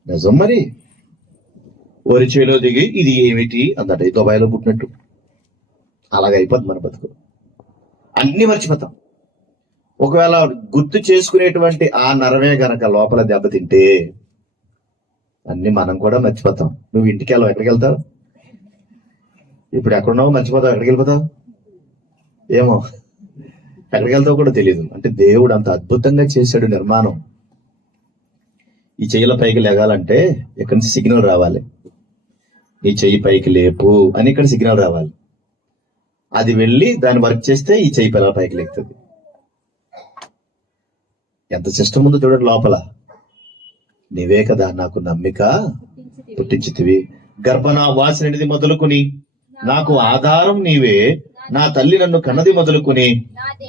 నిజం. మరి వరి చేలో దిగి ఇది ఏమిటి అందట, ఈ దుబాయ్లో పుట్టినట్టు. అలాగైపోద్ది మన బతుకు. అన్ని మర్చిపోతాం. ఒకవేళ గుర్తు చేసుకునేటువంటి ఆ నరమే గనక లోపల దెబ్బతింటే అన్ని మనం కూడా మర్చిపోతాం. నువ్వు ఇంటికి వెళ్ళావు, ఎక్కడికి వెళ్తావు? ఇప్పుడు ఎక్కడున్నావు మర్చిపోతావు, ఎక్కడికి వెళ్ళిపోతావు? ఏమో, ఎక్కడికి వెళ్తావు కూడా తెలియదు. అంటే దేవుడు అంత అద్భుతంగా చేశాడు నిర్మాణం. ఈ చెయ్యిల పైకి లేగాలంటే ఇక్కడి నుంచి సిగ్నల్ రావాలి, ఈ చెయ్యి పైకి లేపు అని ఇక్కడ సిగ్నల్ రావాలి. అది వెళ్ళి దాన్ని వర్క్ చేస్తే ఈ చెయ్యి పిల్లల పైకి లేస్తుంది. ఎంత సిస్టమ్ ఉందో చూడండి లోపల. నీవే కదా నాకు నమ్మిక పుట్టించితివి, గర్భనా వాసినది మొదలుకొని నాకు ఆధారం నీవే, నా తల్లి నన్ను కన్నది మొదలుకొని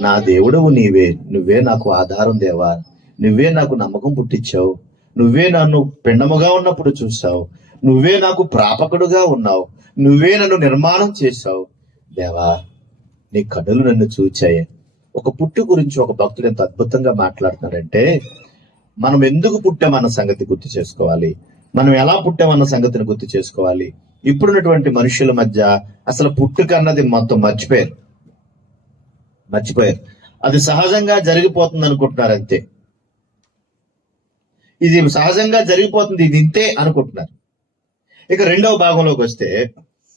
నా దేవుడవు నీవే. నువ్వే నాకు ఆధారం దేవా, నువ్వే నాకు నమ్మకం పుట్టించావు, నువ్వే నన్ను పిండముగా ఉన్నప్పుడు చూసావు, నువ్వే నాకు ప్రాపకుడుగా ఉన్నావు, నువ్వే నన్ను నిర్మాణం చేశావు దేవా, నీ కన్నులు నన్ను చూచాయి. ఒక పుట్టు గురించి ఒక భక్తుడు ఎంత అద్భుతంగా మాట్లాడుతున్నాడంటే, మనం ఎందుకు పుట్టామన్న సంగతి గుర్తు చేసుకోవాలి, మనం ఎలా పుట్టామన్న సంగతిని గుర్తు చేసుకోవాలి. ఇప్పుడున్నటువంటి మనుషుల మధ్య అసలు పుట్టుక అన్నది మొత్తం మర్చిపోయారు. అది సహజంగా జరిగిపోతుంది అనుకుంటున్నారు అంతే. ఇది సహజంగా జరిగిపోతుంది, ఇది ఇంతే అనుకుంటున్నారు. ఇక రెండవ భాగంలోకి వస్తే,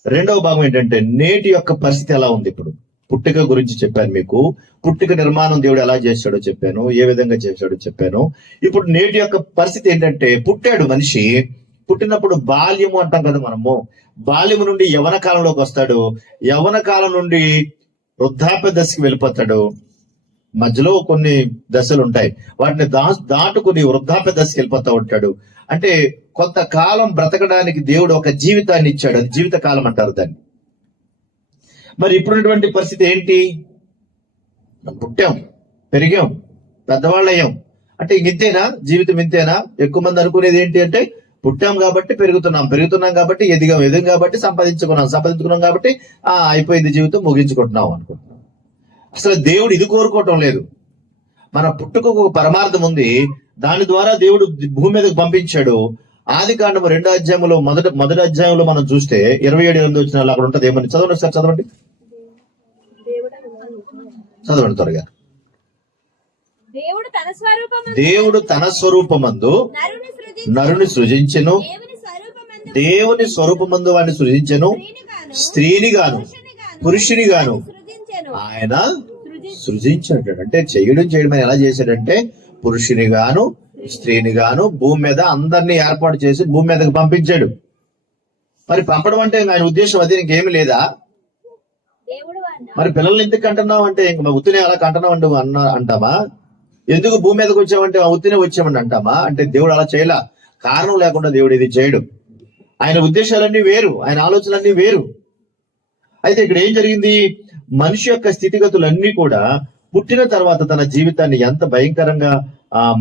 రెండవ భాగం ఏంటంటే నేటి యొక్క పరిస్థితి ఎలా ఉంది. ఇప్పుడు పుట్టుక గురించి చెప్పాను మీకు, పుట్టుక నిర్మాణం దేవుడు ఎలా చేశాడో చెప్పాను, ఏ విధంగా చేశాడో చెప్పాను. ఇప్పుడు నేటి యొక్క పరిస్థితి ఏంటంటే, పుట్టాడు మనిషి, పుట్టినప్పుడు బాల్యము అంటాం కదా మనము, బాల్యము నుండి యవన కాలంలోకి వస్తాడు, యవన కాలం నుండి వృద్ధాప్య దశకి వెళ్ళిపోతాడు. మధ్యలో కొన్ని దశలు ఉంటాయి, వాటిని దాటుకుని వృద్ధాప్య దశకి వెళ్ళిపోతా ఉంటాడు. అంటే కొంతకాలం బ్రతకడానికి దేవుడు ఒక జీవితాన్ని ఇచ్చాడు, అది జీవిత కాలం అంటారు దాన్ని. మరి ఇప్పుడున్నటువంటి పరిస్థితి ఏంటి? పుట్టాం, పెరిగాం, పెద్దవాళ్ళు అయ్యాం, అంటే ఇంతేనా జీవితం, ఇంతేనా? ఎక్కువ మంది అనుకునేది ఏంటి అంటే పుట్టాం కాబట్టి పెరుగుతున్నాం కాబట్టి ఎదిగాం కాబట్టి సంపాదించుకున్నాం కాబట్టి అయిపోయింది జీవితం, ముగించుకుంటున్నాం అనుకుంటున్నాం. అసలు దేవుడు ఇది కోరుకోవటం లేదు. మన పుట్టుకకు ఒక పరమార్థం ఉంది. దాని ద్వారా దేవుడు భూమి మీదకి పంపించాడు. ఆది కాండము 2వ అధ్యాయంలో మొదటి అధ్యాయంలో మనం చూస్తే 27-8 వచ్చిన అక్కడ ఉంటది. ఏమని చదవండి సార్, చదవండి త్వరగా. దేవుడు తన స్వరూపమందు నరుని సృజించెను, దేవుని స్వరూపమందు వాడిని సృజించెను, స్త్రీని గాను పురుషుని గాను ఆయన సృజించాడు. అంటే చేయడం ఎలా చేశాడంటే పురుషుని గాను స్త్రీని గాను భూమి మీద అందరినీ ఏర్పాటు చేసి భూమి మీదకి పంపించాడు. మరి పంపడం అంటే ఆయన ఉద్దేశం అది, ఇంకేమి లేదా? మరి పిల్లల్ని ఎందుకు కంటున్నావు అంటే ఇంక ఉత్తినే అలా కంటున్నావు అంటామా? ఎందుకు భూమి మీదకి వచ్చామంటే ఉత్తినే వచ్చామని అంటామా? అంటే దేవుడు అలా చేయలా. కారణం లేకుండా దేవుడు ఇది చేయడు. ఆయన ఉద్దేశాలన్నీ వేరు, ఆయన ఆలోచనలన్నీ వేరు. అయితే ఇక్కడ ఏం జరిగింది? మనిషి యొక్క స్థితిగతులన్నీ కూడా పుట్టిన తర్వాత తన జీవితాన్ని ఎంత భయంకరంగా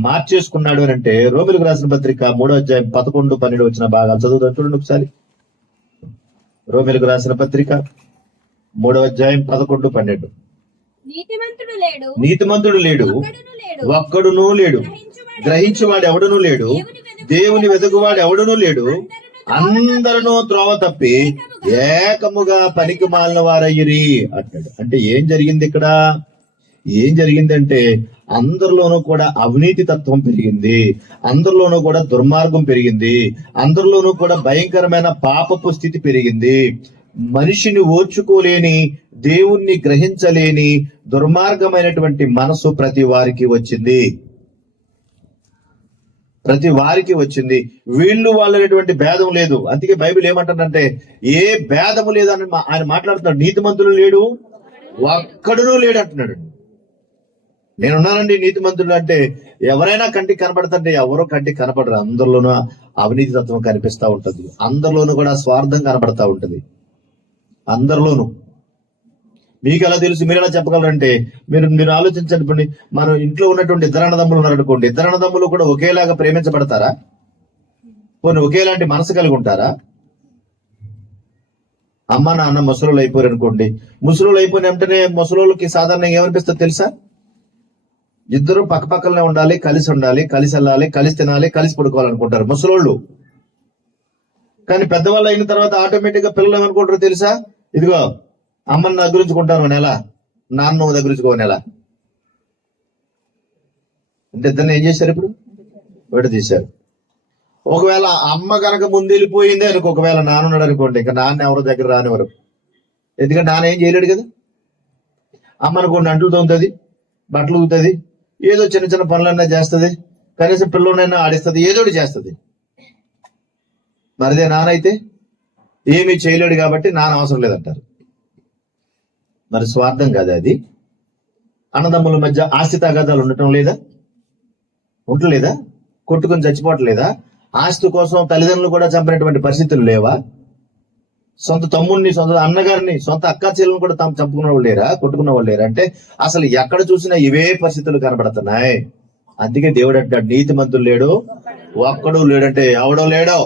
మార్చేసుకున్నాడు అని అంటే రోమిలకు రాసిన పత్రిక 3వ అధ్యాయం 11-12 వచ్చిన భాగాలు చదువుతాం చూడండి ఒకసారి. రోమిలకు రాసిన పత్రిక 3వ అధ్యాయం 11-12. నీతిమంతుడు లేడు, ఒక్కడునూ లేడు, గ్రహించువాడు ఎవడునూ లేడు, దేవుని వెతుకువాడు ఎవడునూ లేడు, అందరూ త్రోవ తప్పి ఏకముగా పనికి మాలిన వారయ్యిరి అంటాడు. అంటే ఏం జరిగింది ఇక్కడ? ఏం జరిగిందంటే అందరిలోనూ కూడా అవినీతి తత్వం పెరిగింది, అందరిలోనూ కూడా దుర్మార్గం పెరిగింది, అందరిలోనూ కూడా భయంకరమైన పాపపు స్థితి పెరిగింది. మనిషిని ఓర్చుకోలేని, దేవుణ్ణి గ్రహించలేని దుర్మార్గమైనటువంటి మనసు ప్రతి వారికి వచ్చింది. వీళ్ళు వాళ్ళటువంటి భేదం లేదు. అందుకే బైబిల్ ఏమంటాడంటే ఏ భేదము లేదని ఆయన మాట్లాడుతున్నాడు. నీతిమంతుడు లేడు, ఒక్కడునూ లేడు అంటున్నాడు. నేనున్నానండి నీతిమంతుడు అంటే ఎవరైనా కంటికి కనపడతంటే ఎవరో కంటికి కనపడరు. అందరిలోనూ అవినీతి తత్వం కనిపిస్తా ఉంటది, అందరిలోనూ కూడా స్వార్థం కనపడతా ఉంటది. అందరిలోనూ మీకు ఎలా తెలుసు? మీరు ఎలా చెప్పగలరంటే మీరు ఆలోచించండి. మనం ఇంట్లో ఉన్నటువంటి ఇద్దరు అన్నదమ్ములు ఉన్నారనుకోండి, ఇద్దరు అన్నదమ్ములు కూడా ఒకేలాగా ప్రేమించబడతారా? పోనీ ఒకేలాంటి మనసు కలిగి ఉంటారా? అమ్మ నాన్న ముసలోళ్ళు అయిపోయారు అనుకోండి, ముసలోళ్ళు అయిపోయిన వెంటనే ముసలోళ్ళకి సాధారణంగా ఏమనిపిస్తుంది తెలుసా? ఇద్దరు పక్కపక్కలనే ఉండాలి, కలిసి వెళ్ళాలి, కలిసి తినాలి, కలిసి పడుకోవాలనుకుంటారు ముసలోళ్ళు. కానీ పెద్దవాళ్ళు అయిన తర్వాత ఆటోమేటిక్ గా పిల్లలు ఏమనుకుంటారు తెలుసా? ఇదిగో అమ్మని దగ్గరించుకుంటాను నెల, నాన్న నువ్వు దగ్గరించుకో నెల. అంటే ఇద్దరిని ఏం చేశారు? ఇప్పుడు విడ తీశారు. ఒకవేళ అమ్మ కనుక ముందు వెళ్ళిపోయింది అనుకో, ఒకవేళ నాన్న ఉన్నాడు అనుకోండి, ఇంకా నాన్న ఎవరో దగ్గర రానివ్వరు. ఎందుకంటే నాన్న ఏం చేయలేడు కదా. అమ్మ అనుకోండి అంట్లు తోముతుంది, బట్టలు ఊగుతుంది, ఏదో చిన్న చిన్న పనులన్నా చేస్తుంది, కనీసం పిల్లలైనా ఆడిస్తుంది, ఏదోటి చేస్తుంది. మరిదే నాన్న అయితే ఏమీ చేయలేడు కాబట్టి నాన్న అవసరం లేదంటారు. మరి స్వార్థం కదా అది? అన్నదమ్ముల మధ్య ఆస్తి తగాదాలు ఉండటం లేదా? కొట్టుకుని చచ్చిపోవట్లేదా? ఆస్తి కోసం తల్లిదండ్రులు కూడా చంపినటువంటి పరిస్థితులు లేవా? సొంత తమ్ముడిని, సొంత అన్నగారిని, సొంత అక్క చెల్లెలను కూడా చంపుకున్న వాళ్ళు లేరా? కొట్టుకున్న వాళ్ళు లేరా? అంటే అసలు ఎక్కడ చూసినా ఇవే పరిస్థితులు కనబడుతున్నాయి. అందుకే దేవుడు అంటాడు నీతిమంతుడు లేడు, ఒక్కడు లేడంటే ఎవడో లేడో,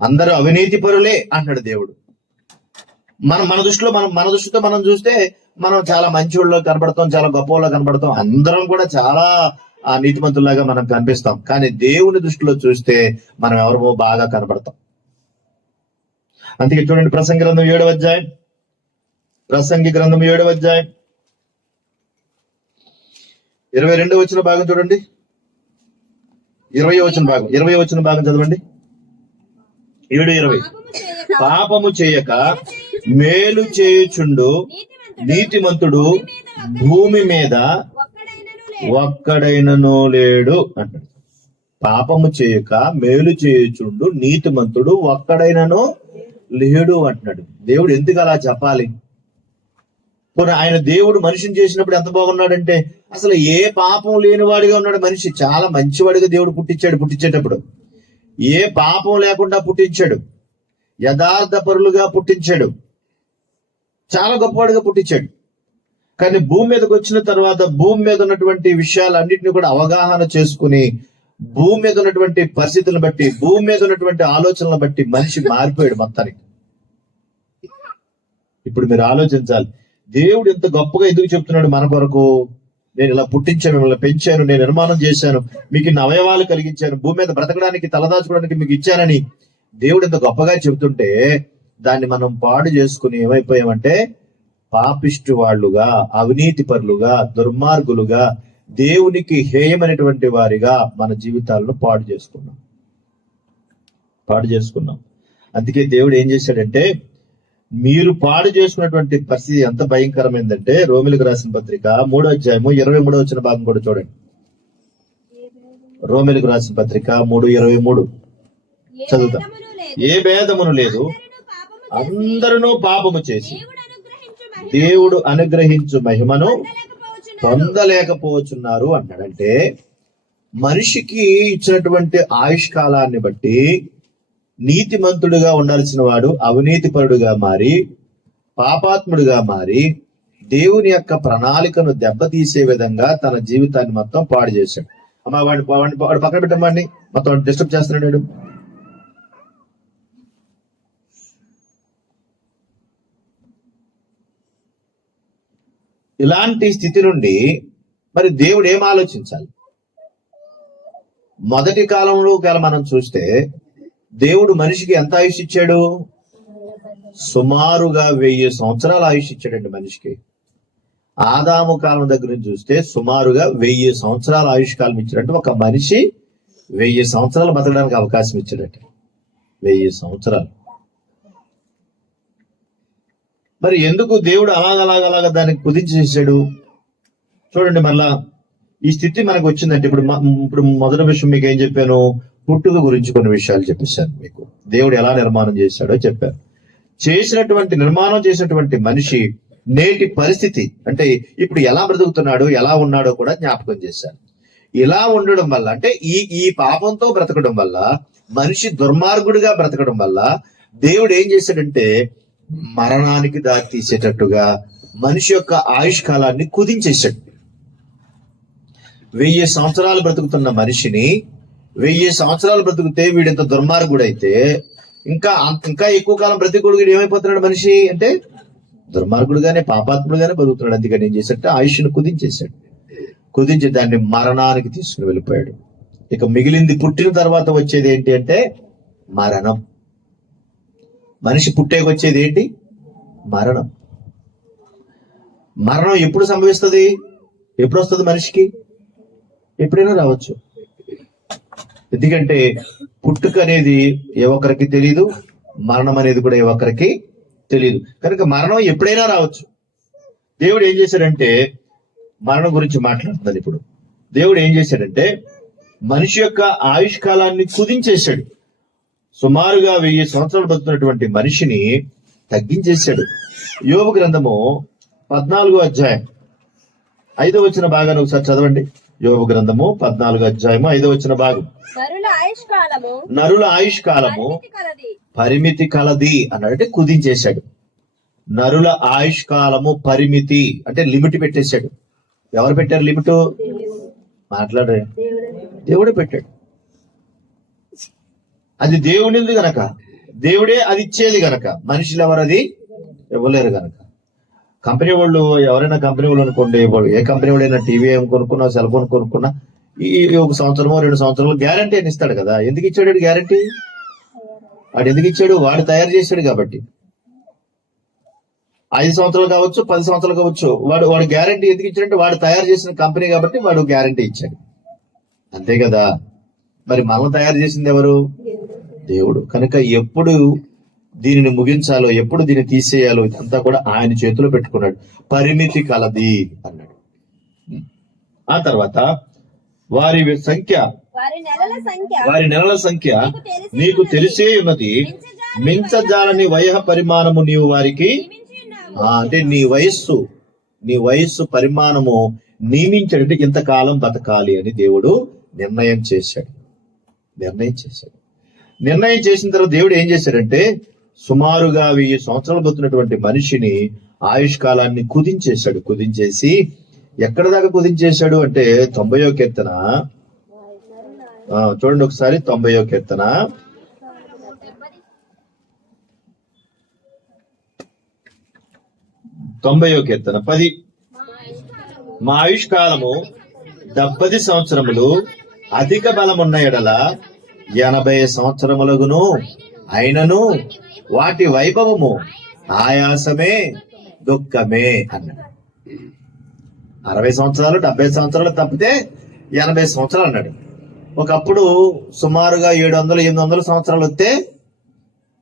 అందరూ అవినీతి పరులే అంటాడు దేవుడు. మన దృష్టితో మనం చూస్తే మనం చాలా మంచి వాళ్ళు కనపడతాం, చాలా గొప్ప వాళ్ళు కనపడతాం, అందరం కూడా చాలా నీతిమంతుల్లాగా మనం కనిపిస్తాం. కానీ దేవుని దృష్టిలో చూస్తే మనం ఎవరమో బాగా కనపడతాం. అందుకే చూడండి ప్రసంగి గ్రంథం 7వ అధ్యాయం 22వ వచ్చిన భాగం చూడండి. 20వ వచ్చిన భాగం చదవండి. 7:20. పాపము చేయక మేలు చేయుచుండు నీతిమంతుడు భూమి మీద ఒక్కడైనను లేడు అంటాడు. పాపము చేయక మేలు చేయుచుండు నీతిమంతుడు ఒక్కడైనను లేడు అంటున్నాడు. దేవుడు ఎందుకు అలా చెప్పాలి? ఆయన దేవుడు మనిషిని చేసినప్పుడు ఎంత బాగున్నాడంటే అసలు ఏ పాపం లేనివాడిగా ఉన్నాడు మనిషి. చాలా మంచివాడిగా దేవుడు పుట్టించేటప్పుడు ఏ పాపం లేకుండా పుట్టించాడు, యథార్థ పరులుగా పుట్టించాడు, చాలా గొప్పవాడిగా పుట్టించాడు. కానీ భూమి మీదకి వచ్చిన తర్వాత భూమి మీద ఉన్నటువంటి విషయాలన్నింటినీ కూడా అవగాహన చేసుకుని భూమి మీద ఉన్నటువంటి పరిస్థితులను బట్టి భూమి మీద ఉన్నటువంటి ఆలోచనలను బట్టి మనిషి మారిపోయాడు మొత్తానికి. ఇప్పుడు మీరు ఆలోచించాలి, దేవుడు ఎంత గొప్పగా ఎందుకు చెప్తున్నాడు మన కొరకు? నేను ఇలా పుట్టించాను, మిమ్మల్ని పెంచాను, నేను నిర్మాణం చేశాను, మీకు ఇన్ని అవయవాలు కలిగించాను, భూమి మీద బ్రతకడానికి తలదాచుకోవడానికి మీకు ఇచ్చానని దేవుడు ఎంత గొప్పగా చెబుతుంటే దాన్ని మనం పాడు చేసుకుని ఏమైపోయామంటే పాపిష్టి వాళ్ళుగా, అవినీతి పరులుగా, దుర్మార్గులుగా, దేవునికి హేయమైనటువంటి వారిగా మన జీవితాలను పాడు చేసుకున్నాం. అందుకే దేవుడు ఏం చేశాడంటే, మీరు పాడు చేసుకున్నటువంటి పరిస్థితి ఎంత భయంకరమైందంటే, రోమిలకు రాసిన పత్రిక 3వ అధ్యాయము 23వ వచన భాగం కూడా చూడండి. రోమిలకు రాసిన పత్రిక 3:23 చదువుతాం. ఏ భేదమును లేదు, అందరూ పాపము చేసి దేవుడు అనుగ్రహించు మహిమను పొందలేకపోతున్నారు అన్నాడంటే, మనిషికి ఇచ్చినటువంటి ఆయుష్కాలాన్ని బట్టి నీతిమంతుడుగా ఉండాల్సిన వాడు అవినీతిపరుడుగా మారి పాపాత్ముడుగా మారి దేవుని యొక్క ప్రణాళికను దెబ్బతీసే విధంగా తన జీవితాన్ని మొత్తం పాడు చేశాడు. అమ్మా వాడు పక్కన పెట్టమ్మని మొత్తం డిస్టర్బ్ చేస్తున్నాడు. ఇలాంటి స్థితి నుండి మరి దేవుడు ఏం ఆలోచించాలి? మొదటి కాలంలో మనం చూస్తే దేవుడు మనిషికి ఎంత ఆయుష్ ఇచ్చాడు? సుమారుగా 1000 సంవత్సరాల ఆయుష్ ఇచ్చాడండి మనిషికి. ఆదాము కాలం దగ్గర నుంచి చూస్తే సుమారుగా 1000 సంవత్సరాల ఆయుష్ కాలం ఇచ్చాడంటే ఒక మనిషి 1000 సంవత్సరాలు బతకడానికి అవకాశం ఇచ్చాడట. 1000 సంవత్సరాలు. మరి ఎందుకు దేవుడు అలాగ దానికి కుదించేసాడు? చూడండి, మళ్ళా ఈ స్థితి మనకు వచ్చిందంటే ఇప్పుడు మొదటి విషయం మీకు ఏం చెప్పాను? పుట్టుక గురించి కొన్ని విషయాలు చెప్పేశాను మీకు. దేవుడు ఎలా నిర్మాణం చేశాడో చెప్పాను. నిర్మాణం చేసినటువంటి మనిషి నేటి పరిస్థితి అంటే ఇప్పుడు ఎలా బ్రతుకుతున్నాడు, ఎలా ఉన్నాడో కూడా జ్ఞాపకం చేశాను. ఇలా ఉండడం వల్ల అంటే ఈ పాపంతో బ్రతకడం వల్ల, మనిషి దుర్మార్గుడిగా బ్రతకడం వల్ల దేవుడు ఏం చేశాడంటే మరణానికి దారి తీసేటట్టుగా మనిషి యొక్క ఆయుష్ కాలాన్ని కుదించేశాడు. 1000 సంవత్సరాలు బ్రతుకుతున్న మనిషిని 1000 సంవత్సరాలు బ్రతుకుతే వీడింత దుర్మార్గుడైతే ఇంకా ఎక్కువ కాలం బ్రతికుడు ఏమైపోతున్నాడు మనిషి అంటే దుర్మార్గుడుగానే పాపాత్ముడుగానే బతుకుతున్నాడు. అందుకని ఏం చేశాడంటే ఆయుష్ను కుదించి దాన్ని మరణానికి తీసుకుని వెళ్ళిపోయాడు. ఇక మిగిలింది పుట్టిన తర్వాత వచ్చేది ఏంటి అంటే మరణం. మనిషి పుట్టేకొచ్చేది ఏంటి? మరణం. మరణం ఎప్పుడు సంభవిస్తుంది? ఎప్పుడు వస్తుంది మనిషికి? ఎప్పుడైనా రావచ్చు. ఎందుకంటే పుట్టుక అనేది ఏ ఒక్కరికి తెలియదు, మరణం అనేది కూడా ఏ ఒక్కరికి తెలియదు. కనుక మరణం ఎప్పుడైనా రావచ్చు. దేవుడు ఏం చేశాడంటే మరణం గురించి మాట్లాడుతున్నాను ఇప్పుడు. దేవుడు ఏం చేశాడంటే మనిషి యొక్క ఆయుష్ కాలాన్ని కుదించేశాడు. సుమారుగా 1000 సంవత్సరాలు బతుకున్నటువంటి మనిషిని తగ్గించేశాడు. యోబు గ్రంథము 14వ అధ్యాయం 5వ వచన భాగాన్ని ఒకసారి చదవండి. యోబు గ్రంథము 14వ అధ్యాయము 5వ వచన భాగం. నరుల ఆయుష్ కాలము పరిమితి కలది అన్నాడంటే కుదించేశాడు. నరుల ఆయుష్ కాలము పరిమితి అంటే లిమిట్ పెట్టేశాడు. ఎవరు పెట్టారు లిమిట్? మాట్లాడే దేవుడే పెట్టాడు. అది దేవునిది గనక, దేవుడే అది ఇచ్చేది గనక మనుషులు ఎవరు అది ఇవ్వలేరు గనక. కంపెనీ వాళ్ళు ఎవరైనా కంపెనీ వాళ్ళు అనుకోండి, ఏ కంపెనీ వాడైనా టీవీ ఏం కొనుక్కున్నా, సెల్ ఫోన్ కొనుక్కున్నా ఈ 1 సంవత్సరమో 2 సంవత్సరాలు గ్యారంటీ అని ఇస్తాడు కదా. ఎందుకు ఇచ్చాడు గ్యారంటీ? వాడు ఎందుకు ఇచ్చాడు? వాడు తయారు చేశాడు కాబట్టి. 5 సంవత్సరాలు కావచ్చు, 10 సంవత్సరాలు కావచ్చు, వాడు గ్యారంటీ ఎందుకు ఇచ్చాడంటే వాడు తయారు చేసిన కంపెనీ కాబట్టి వాడు గ్యారంటీ ఇచ్చాడు. అంతే కదా. మరి మనం తయారు చేసింది ఎవరు? దేవుడు. కనుక ఎప్పుడు దీనిని ముగించాలో, ఎప్పుడు దీన్ని తీసేయాలో ఇదంతా కూడా ఆయన చేతిలో పెట్టుకున్నాడు. పరిమితి కలది అన్నాడు. ఆ తర్వాత వారి నెలల సంఖ్య నీకు తెలిసే ఉన్నది, మించజాలని వయః పరిమాణము నీవు వారికి అంటే నీ వయస్సు పరిమాణము నియమించాడంటే ఇంతకాలం బతకాలి అని దేవుడు నిర్ణయం చేశాడు. నిర్ణయం చేసిన తర్వాత దేవుడు ఏం చేశాడంటే సుమారుగా 1000 సంవత్సరాలు బతున్నటువంటి మనిషిని ఆయుష్ కాలాన్ని కుదించేసి ఎక్కడ దాకా కుదించేశాడు అంటే 90వ కీర్తన చూడండి ఒకసారి. 90వ కీర్తన 10. మా ఆయుష్ కాలము 70 సంవత్సరములు, అధిక బలమున్న ఎడల 80 సంవత్సరములగును, అయినను వాటి వైభవము ఆయాసమే దుఃఖమే అన్నాడు. 60 సంవత్సరాలు 70 సంవత్సరాలు తప్పితే 80 సంవత్సరాలు అన్నాడు. ఒకప్పుడు సుమారుగా 700-800 సంవత్సరాలు వస్తే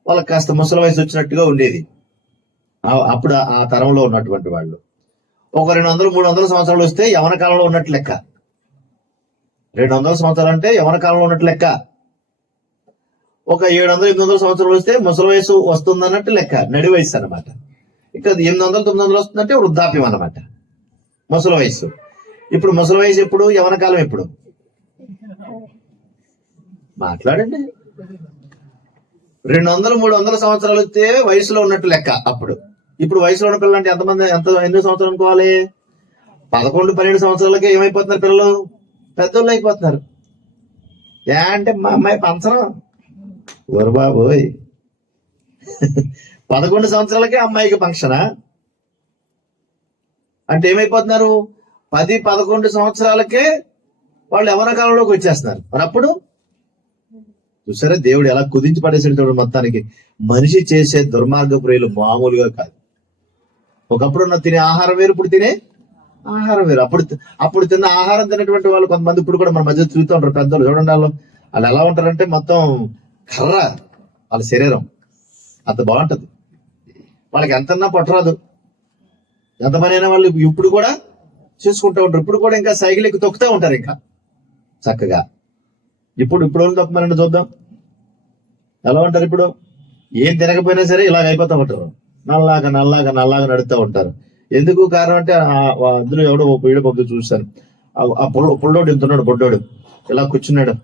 వాళ్ళకి కాస్త ముసలి వయసు వచ్చినట్టుగా ఉండేది. అప్పుడు ఆ తరంలో ఉన్నటువంటి వాళ్ళు. ఒక 200-300 సంవత్సరాలు వస్తే యవన కాలంలో ఉన్నట్టు లెక్క. 200 సంవత్సరాలు అంటే యవన కాలంలో ఉన్నట్టు లెక్క. ఒక 700-800 సంవత్సరాలు వస్తే ముసలి వయసు వస్తుందన్నట్టు లెక్క, నడి వయసు అనమాట. ఇక 800-900 వస్తుందంటే వృద్ధాప్యం అన్నమాట, ముసలి వయసు. ఇప్పుడు ముసలి వయసు ఎప్పుడు, యవన కాలం ఎప్పుడు? మాట్లాడండి. 200-300 సంవత్సరాలు వస్తే వయసులో ఉన్నట్టు లెక్క అప్పుడు. ఇప్పుడు వయసులో ఉన్న పిల్లలు అంటే ఎన్ని సంవత్సరాలు అనుకోవాలి? 11-12 సంవత్సరాలకే ఏమైపోతున్నారు పిల్లలు? పెద్దోళ్ళు అయిపోతున్నారు. అంటే మా అమ్మాయి పంచరం ఓరు బాబోయ్. 11 సంవత్సరాలకే అమ్మాయికి ఫంక్షనా అంటే ఏమైపోతున్నారు? 10-11 సంవత్సరాలకే వాళ్ళు యవన కాలంలోకి వచ్చేస్తున్నారు. మరి అప్పుడు చూసారా దేవుడు ఎలా కుదించి పడేసాడు చూడండి. మొత్తానికి మనిషి చేసే దుర్మార్గ ప్రియులు మామూలుగా కాదు. ఒకప్పుడు ఉన్న తినే ఆహారం వేరు, ఇప్పుడు తినే ఆహారం వేరు. అప్పుడు తిన్న ఆహారం తినేటువంటి వాళ్ళు కొంతమంది ఇప్పుడు కూడా మన మధ్య తిరుగుతూ ఉంటారు. పెద్దలు చూడండి, వాళ్ళు ఎలా ఉంటారంటే మొత్తం కర్ర వాళ్ళ శరీరం అంత బాగుంటది. వాళ్ళకి ఎంతన్నా పట్టరాదు, ఎంత పని అయినా వాళ్ళు ఇప్పుడు కూడా చేసుకుంటూ ఉంటారు. ఇప్పుడు కూడా ఇంకా సైకిల్ ఎక్కి తొక్కుతూ ఉంటారు ఇంకా చక్కగా. ఇప్పుడు తప్పమనండి చూద్దాం ఎలా ఉంటారు. ఇప్పుడు ఏం తినకపోయినా సరే ఇలాగ అయిపోతూ ఉంటారు, నల్లాగా నడుస్తూ ఉంటారు. ఎందుకు కారణం అంటే అందులో ఎవడో వీడియో పంపి చూశాను. ఆ పుల్లోడు ఎంతున్నాడు, బొడ్డోడు ఇలా కూర్చున్నాడు,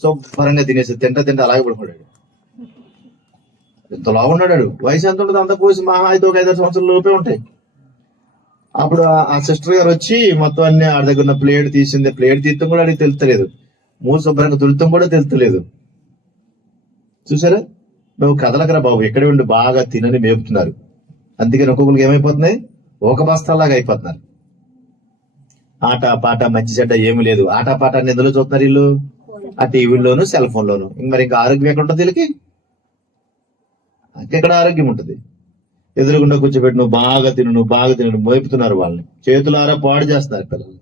శుభ్రంగా తినేసి తింటా అలాగే పడుకున్నాడు. ఎంత లావున్నాడు. వయసు ఎంత ఉంటుంది? అంత పోసి మహా అయితే ఒక 5-6 సంవత్సరాల లోపే ఉంటాయి. అప్పుడు ఆ సిస్టర్ గారు వచ్చి మొత్తం అన్ని ఆడి దగ్గర ఉన్న ప్లేట్ తీసింది. ప్లేట్ తీయటం కూడా అడిగి తెలుస్తలేదు, మూడు శుభ్రంగా తుడతం కూడా తెలుస్తలేదు. చూసారా? నువ్వు కదలకరా బాబు, ఎక్కడే ఉండి బాగా తినని మేపుతున్నారు. అందుకని ఒక్కొక్కరికి ఏమైపోతున్నాయి, ఒక బస్తాలాగా అయిపోతున్నారు. ఆట పాట మంచి చెడ్డ ఏమి లేదు. ఆట పాట ఎందులో చూస్తున్నారు వీళ్ళు? ఆ టీవీలోను సెల్ ఫోన్ లోను. మరి ఇంకా ఆరోగ్యం ఎక్కడ ఉంటుంది వీళ్ళకి? ఎక్కడ ఆరోగ్యం ఉంటుంది? ఎదురుగుండా కూర్చోబెట్టి నువ్వు బాగా తిను మోపుతున్నారు వాళ్ళని, చేతులారా పాడు చేస్తున్నారు పిల్లలు.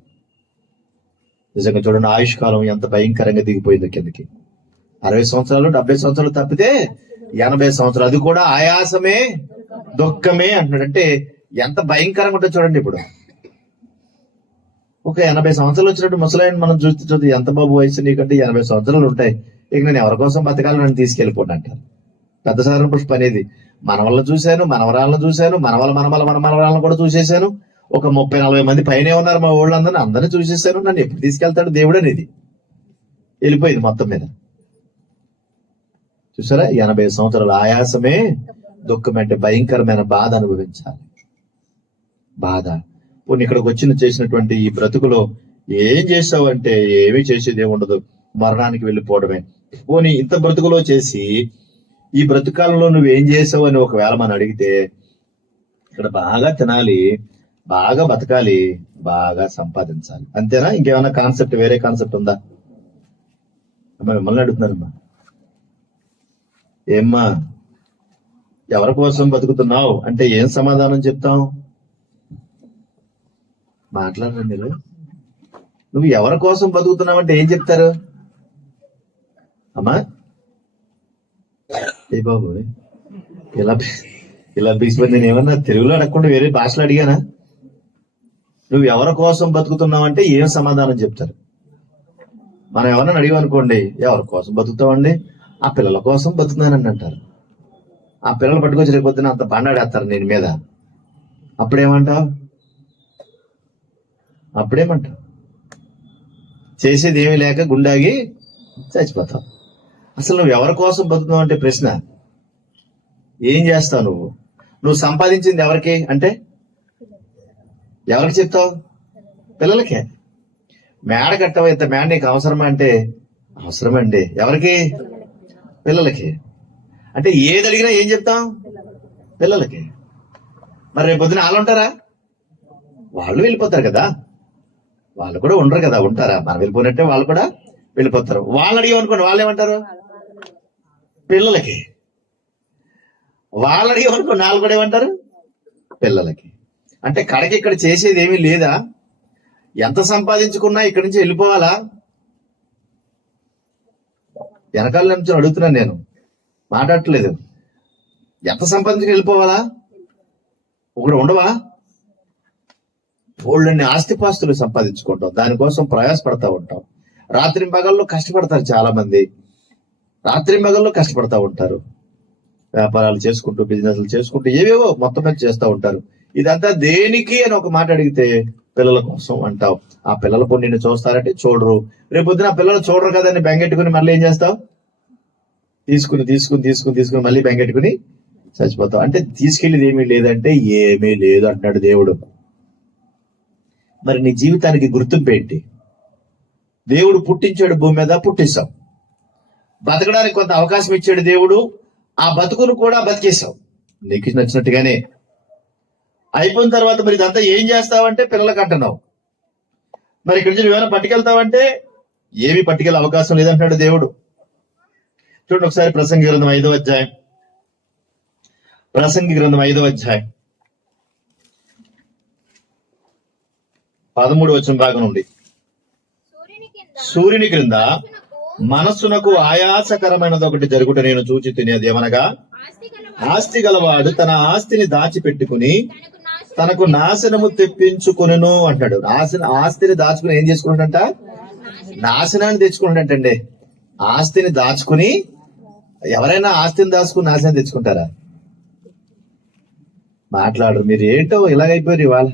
నిజంగా చూడండి, ఆయుష్ కాలం ఎంత భయంకరంగా దిగిపోయింది కిందకి. 60 సంవత్సరాలు 70 సంవత్సరాలు తప్పితే 80 సంవత్సరాలు, అది కూడా ఆయాసమే దుఃఖమే అంటున్నాడు. అంటే ఎంత భయంకరంగా ఉంటుంది చూడండి. ఇప్పుడు ఒక 80 సంవత్సరాలు వచ్చినట్టు ముసలాయన మనం చూస్తే ఎంత బాబు వయసు నీకంటే 80 సంవత్సరాలు ఉంటాయి, ఇక నేను ఎవరి కోసం బతకాలి, నన్ను తీసుకెళ్ళిపోండి అంటారు. పెద్ద సాధారణ పుష్ప అనేది మన వల్ల చూశాను, మనవరాలను చూశాను, మనవరాలను కూడా చూసేశాను. ఒక 30-40 మంది పైనే ఉన్నారు మా అందరినీ చూసేశాను. నన్ను ఎప్పుడు తీసుకెళ్తాడు దేవుడు అనేది వెళ్ళిపోయింది మొత్తం మీద. చూసారా? 80 సంవత్సరాల ఆయాసమే దుఃఖం. అంటే భయంకరమైన బాధ అనుభవించాలి. బాధ. పోనీ ఇక్కడికి చేసినటువంటి ఈ బ్రతుకులో ఏం చేసావు అంటే ఏమీ చేసేది ఏముండదు, మరణానికి వెళ్ళిపోవడమే. పోనీ ఇంత బ్రతుకులో చేసి ఈ బ్రతుకాలంలో నువ్వేం చేసావు అని ఒకవేళ మనం అడిగితే, ఇక్కడ బాగా తినాలి, బాగా బతకాలి, బాగా సంపాదించాలి, అంతేనా? ఇంకేమైనా కాన్సెప్ట్, వేరే కాన్సెప్ట్ ఉందా? అమ్మా మిమ్మల్ని అడుగుతున్నారమ్మా. ఏమ్మా, ఎవరి కోసం బతుకుతున్నావు అంటే ఏం సమాధానం చెప్తాం? మాట్లాడండి మీరు. నువ్వు ఎవరి కోసం బతుకుతున్నావు అంటే ఏం చెప్తారు? అమ్మా ఏ బాబు ఇలా బీసిపోయి నేను ఏమన్నా తెలుగులో అడగకుండా వేరే భాషలో అడిగానా? నువ్వు ఎవరి కోసం బతుకుతున్నావు అంటే ఏం సమాధానం చెప్తారు? మనం ఎవరన్నా అడిగామనుకోండి, ఎవరి కోసం బతుకుతామండి? ఆ పిల్లల కోసం బతుకుతున్నానని అంటారు. ఆ పిల్లలు పట్టుకొచ్చి రేపొద్దున అంత బండాడేస్తారు నేను మీద. అప్పుడేమంటావు? చేసేది ఏమీ లేక గుండాగి చచ్చిపోతావు. అసలు నువ్వు ఎవరి కోసం బతుకుతున్నావు అంటే ప్రశ్న. ఏం చేస్తావు నువ్వు సంపాదించింది ఎవరికి అంటే ఎవరికి చెప్తావు? పిల్లలకే. మేడ కట్టవ, ఇంత మేడ నీకు అవసరమా అంటే అవసరమండి. ఎవరికి? పిల్లలకి. అంటే ఏది అడిగినా ఏం చెప్తాం? పిల్లలకి. మరి రేపు పొద్దున వాళ్ళు ఉంటారా? వాళ్ళు వెళ్ళిపోతారు కదా, వాళ్ళు కూడా ఉండరు కదా. ఉంటారా? మనం వెళ్ళిపోయినట్టే వాళ్ళు కూడా వెళ్ళిపోతారు. వాళ్ళు అడిగామనుకోండి, వాళ్ళు ఏమంటారు? పిల్లలకి. వాళ్ళు అడిగామనుకోండి, వాళ్ళు కూడా ఏమంటారు? పిల్లలకి. అంటే కడకి ఇక్కడ చేసేది ఏమీ లేదా? ఎంత సంపాదించుకున్నా ఇక్కడి నుంచి వెళ్ళిపోవాలా? వెనకాల నుంచి అడుగుతున్నాను, నేను మాట్లాడట్లేదు. ఎంత సంపాదించుకుని వెళ్ళిపోవాలా? ఒకడు ఉండవా? వాళ్ళని ఆస్తిపాస్తులు సంపాదించుకుంటాం, దానికోసం ప్రయాసపడతా ఉంటాం. రాత్రి పగల్లో కష్టపడతారు చాలా మంది, రాత్రి పగల్లో కష్టపడతా ఉంటారు. వ్యాపారాలు చేసుకుంటూ, బిజినెస్లు చేసుకుంటూ, ఏవేవో మొత్తం మీద చేస్తూ ఉంటారు. ఇదంతా దేనికి అని ఒక మాట అడిగితే పిల్లల కోసం అంటావు. ఆ పిల్లల పొండి నిన్ను చూస్తారంటే చూడరు. రేపు పొద్దున ఆ పిల్లలు చూడరు కదా అని బెంగెట్టుకుని మళ్ళీ ఏం చేస్తావు? తీసుకుని మళ్ళీ బెంగెట్టుకుని చచ్చిపోతావు. అంటే తీసుకెళ్ళేది ఏమీ లేదంటే ఏమీ లేదు అంటున్నాడు దేవుడు. మరి నీ జీవితానికి గుర్తింపు ఏంటి? దేవుడు పుట్టించాడు, భూమి మీద పుట్టిస్తాం. బతకడానికి కొంత అవకాశం ఇచ్చాడు దేవుడు, ఆ బతుకును కూడా బతికేసావు నీకు నచ్చినట్టుగానే. అయిపోయిన తర్వాత మరి ఇదంతా ఏం చేస్తావంటే పిల్లలకు అంటున్నావు. మరి ఇక్కడి నుంచి ఏమైనా పట్టుకెళ్తావంటే ఏమి పట్టుకెళ్ళే అవకాశం లేదంటున్నాడు దేవుడు. చూడండి ఒకసారి ప్రసంగి గ్రంథం 5వ అధ్యాయం, ప్రసంగి గ్రంథం 5వ అధ్యాయం 13వ వచనం భాగం నుండి. సూర్యుని క్రింద మనస్సునకు ఆయాసకరమైనది ఒకటి జరుగుట నేను చూచి తినేది ఏమనగా, ఆస్తి గలవాడు తన ఆస్తిని దాచిపెట్టుకుని తనకు నాశనము తెప్పించుకును అంటాడు. ఆస్తిని దాచుకుని ఏం చేసుకుంటాడంట? నాశనాన్ని తెచ్చుకుంటాడంటండి. ఆస్తిని దాచుకుని, ఎవరైనా ఆస్తిని దాచుకుని నాశనం తెచ్చుకుంటారా? మాట్లాడరు. మీరు ఏంటో ఇలాగైపోయారు ఇవాళ.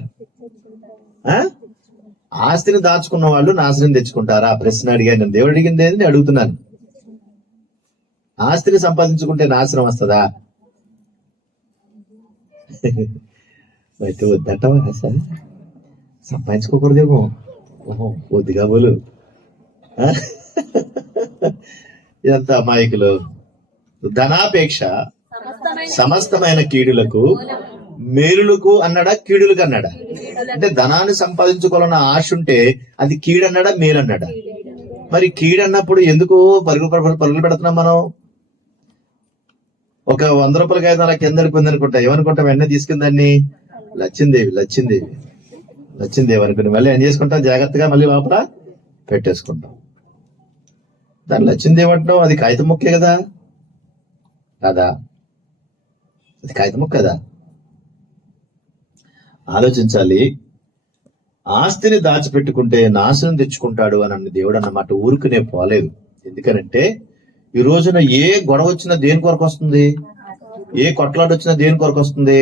ఆస్తిని దాచుకున్న వాళ్ళు నాశనం తెచ్చుకుంటారా? ప్రశ్న అడిగాను నేను. దేవుడు అడిగింది నేను అడుగుతున్నాను. ఆస్తిని సంపాదించుకుంటే నాశనం వస్తుందా? అయితే వద్దంటావా? సరే, సంపాదించుకోకూడదేమో. ఓహో, కొద్దిగా బోలు. ఎంత అమాయకులు. ధనాపేక్ష సమస్తమైన కీడులకు మేలులకు అన్నాడా, కీడులకు అన్నాడా? అంటే ధనాన్ని సంపాదించుకోవాలన్న ఆశ ఉంటే అది కీడన్నాడా, మేలన్నాడా? మరి కీడన్నప్పుడు ఎందుకు పరుగులు పెడుతున్నాం మనం? ఒక 100 రూపాయలకి 5 అలా కింద అనుకుంటా. ఏమనుకుంటాం? వెంటనే తీసుకుని దాన్ని లచ్చిందేవి అనుకుని మళ్ళీ ఏం చేసుకుంటాం? జాగ్రత్తగా మళ్ళీ లోపల పెట్టేసుకుంటాం. దాన్ని లచ్చిందేవి అంటున్నావు, అది కాగితం ముక్కే కదా? కదా, అది కాగితం ముక్క కదా. ఆలోచించాలి. ఆస్తిని దాచిపెట్టుకుంటే నాశనం తెచ్చుకుంటాడు అని దేవుడు అన్నమాట. ఊరుకునే పోలేదు. ఎందుకనంటే ఈ రోజున ఏ గొడవ వచ్చినా దేని కొరకు వస్తుంది? ఏ కొట్లాట వచ్చినా దేని కొరకు వస్తుంది?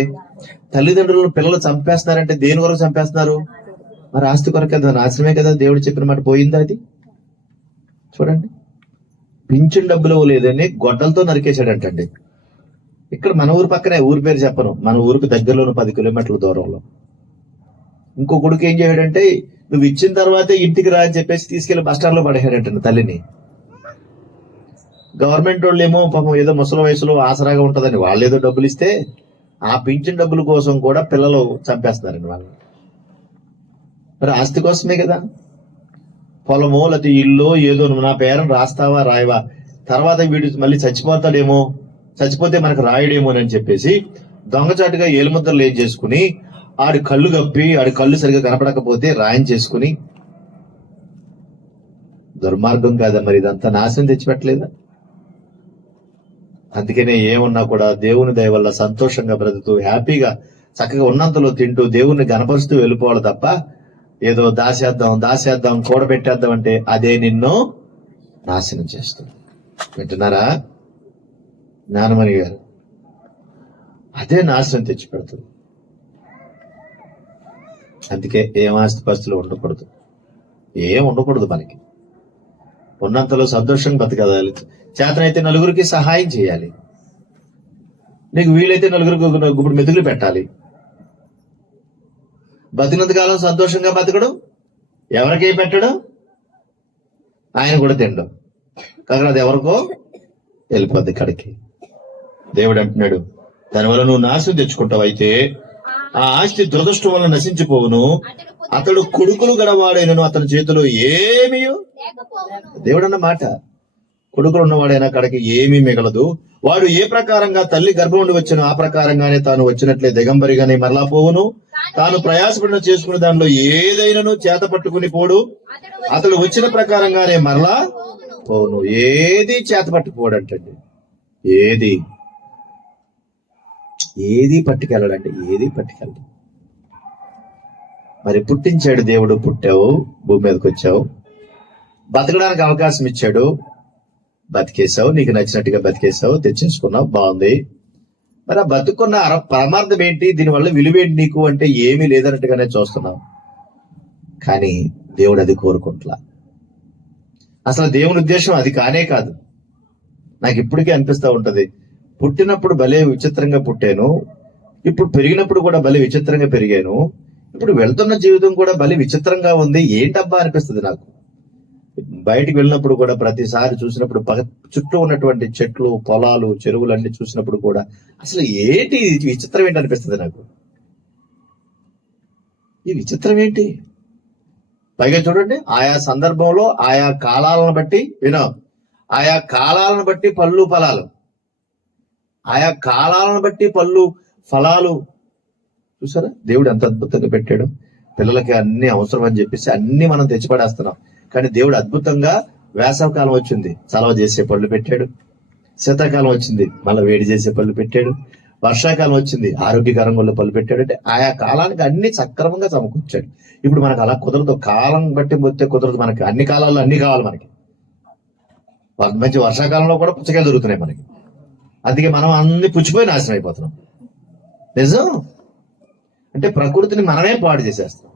తల్లిదండ్రులను పిల్లలు చంపేస్తున్నారంటే దేని కొరకు చంపేస్తున్నారు? మరి ఆస్తి కొరకు కదా, నాశనమే కదా. దేవుడు చెప్పిన మాట పోయిందా? అది చూడండి. పింఛన్ డబ్బులు లేదని గొడ్డలతో నరికేశాడంటండి. ఇక్కడ మన ఊరు పక్కనే, ఊరి పేరు చెప్పను, మన ఊరికి దగ్గరలోని 10 కిలోమీటర్ల దూరంలో. ఇంకో కొడుకు ఏం చేయడంటే, నువ్వు ఇచ్చిన తర్వాతే ఇంటికి రా అని చెప్పేసి తీసుకెళ్లి బస్టాండ్ లో పడేశాడంట తల్లిని. గవర్నమెంట్ వాళ్ళు ఏమో పాపం ఏదో ముసలి వయసులో ఆసరాగా ఉంటదని వాళ్ళు ఏదో డబ్బులు ఇస్తే, ఆ పింఛన్ డబ్బుల కోసం కూడా పిల్లలు చంపేస్తున్నారండి వాళ్ళు. మరి ఆస్తి కోసమే కదా. పొలమో లేకపోతే ఇల్లు ఏదో నా పేరును రాస్తావా రాయవా, తర్వాత వీడు మళ్ళీ చచ్చిపోతాడేమో, చచ్చిపోతే మనకు రాయడేమో అని చెప్పేసి దొంగచాటుగా ఏలుముద్రలు ఏం చేసుకుని ఆడి కళ్ళు కప్పి, ఆడి కళ్ళు సరిగా కనపడకపోతే రాయించేసుకుని, దుర్మార్గం కాదా మరి ఇదంతా? నాశనం తెచ్చిపెట్టలేదా? అందుకనే ఏమున్నా కూడా దేవుని దయ వల్ల సంతోషంగా బ్రతుకుతూ హ్యాపీగా చక్కగా ఉన్నంతలో తింటూ దేవుణ్ణి గనపరుస్తూ వెళ్ళిపోవాలి తప్ప ఏదో దాసేద్దాం కూడబెట్టేద్దాం అంటే అదే నిన్ను నాశనం చేస్తుంది. వింటున్నారా జ్ఞానమణి గారు? అదే నాశనం తెచ్చిపెడుతుంది. అందుకే ఏం ఆస్తిపాస్తులు ఉండకూడదు, ఏం ఉండకూడదు. మనకి ఉన్నంతలో సంతోషంగా బతకదాలి. చేతనైతే నలుగురికి సహాయం చేయాలి. నీకు వీలైతే నలుగురికి గుప్పుడు మెతుకులు పెట్టాలి. బతికినంతకాలం సంతోషంగా బతకడు, ఎవరికే పెట్టడు, ఆయన కూడా తినడు. కాగా అది ఎవరికో వెళ్ళిపోద్ది కడికి. దేవుడు అంటున్నాడు, దానివల్ల నువ్వు నాశనం తెచ్చుకుంటావు. అయితే ఆ ఆస్తి దురదృష్టం వల్ల నశించిపోవును, అతడు కొడుకులు గడవాడైనను అతని చేతిలో ఏమీ. దేవుడు అన్న మాట, కొడుకులు ఉన్నవాడైనా కడకి ఏమీ మిగలదు. వాడు ఏ ప్రకారంగా తల్లి గర్భం నుండి వచ్చిన ఆ ప్రకారంగానే తాను వచ్చినట్లే దిగంబరిగానే మరలా పోవును. తాను ప్రయాసపడిన చేసుకునే దానిలో ఏదైనాను చేత పట్టుకుని పోడు. అతడు వచ్చిన ప్రకారంగానే మరలా పోవును. ఏది చేత పట్టుకుపోడంటండి. ఏది పట్టుకెళ్ళడంటే ఏది పట్టుకెళ్ళడు. మరి పుట్టించాడు దేవుడు, పుట్టావు, భూమి మీదకి వచ్చావు, బతకడానికి అవకాశం ఇచ్చాడు, బతికేసావు, నీకు నచ్చినట్టుగా బతికేసావు, తెచ్చేసుకున్నావు, బాగుంది. మరి ఆ బతుకున్న పరమార్థం ఏంటి, దీనివల్ల విలువేంటి నీకు అంటే ఏమీ లేదన్నట్టుగానే చూస్తున్నావు. కానీ దేవుడు అది కోరుకుంటలా. అసలు దేవుని ఉద్దేశం అది కానే కాదు. నాకు ఇప్పటికీ అనిపిస్తూ ఉంటది, పుట్టినప్పుడు భలే విచిత్రంగా పుట్టాను, ఇప్పుడు పెరిగినప్పుడు కూడా భలే విచిత్రంగా పెరిగాను, ఇప్పుడు వెళ్తున్న జీవితం కూడా భలే విచిత్రంగా ఉంది, ఏంటబ్బా అనిపిస్తుంది నాకు. బయటికి వెళ్ళినప్పుడు కూడా ప్రతిసారి చూసినప్పుడు చుట్టూ ఉన్నటువంటి చెట్లు, పొలాలు, చెరువులు అన్ని చూసినప్పుడు కూడా అసలు ఏంటి విచిత్రం ఏంటి అనిపిస్తుంది నాకు. ఈ విచిత్రం ఏంటి? పైగా చూడండి, ఆయా సందర్భంలో ఆయా కాలాలను బట్టి ఆయా కాలాలను బట్టి పళ్ళు ఫలాలు, ఆయా కాలాలను బట్టి పళ్ళు ఫలాలు. చూసారా దేవుడు ఎంత అద్భుతంగా పెట్టాడు. పిల్లలకి అన్ని అవసరం అని చెప్పేసి అన్ని మనం తెచ్చిపడేస్తున్నాం. కానీ దేవుడు అద్భుతంగా వేసవకాలం వచ్చింది, చలవ చేసే పళ్ళు పెట్టాడు. శీతాకాలం వచ్చింది, మళ్ళీ వేడి చేసే పళ్ళు పెట్టాడు. వర్షాకాలం వచ్చింది, ఆరోగ్యకరంగా ఉన్న పళ్ళు పెట్టాడు. అంటే ఆయా కాలానికి అన్ని సక్రమంగా సమకూర్చాడు. ఇప్పుడు మనకు అలా కుదరదు, కాలం బట్టి పోతే కుదరదు. మనకి అన్ని కాలాల్లో అన్ని కావాలి. మనకి మంచి వర్షాకాలంలో కూడా పుచ్చకాయలు దొరుకుతున్నాయి మనకి, అందుకే మనం అన్ని పుచ్చిపోయి నాశనం అయిపోతున్నాం. నిజం అంటే ప్రకృతిని మనమే పాడు చేసేస్తాం.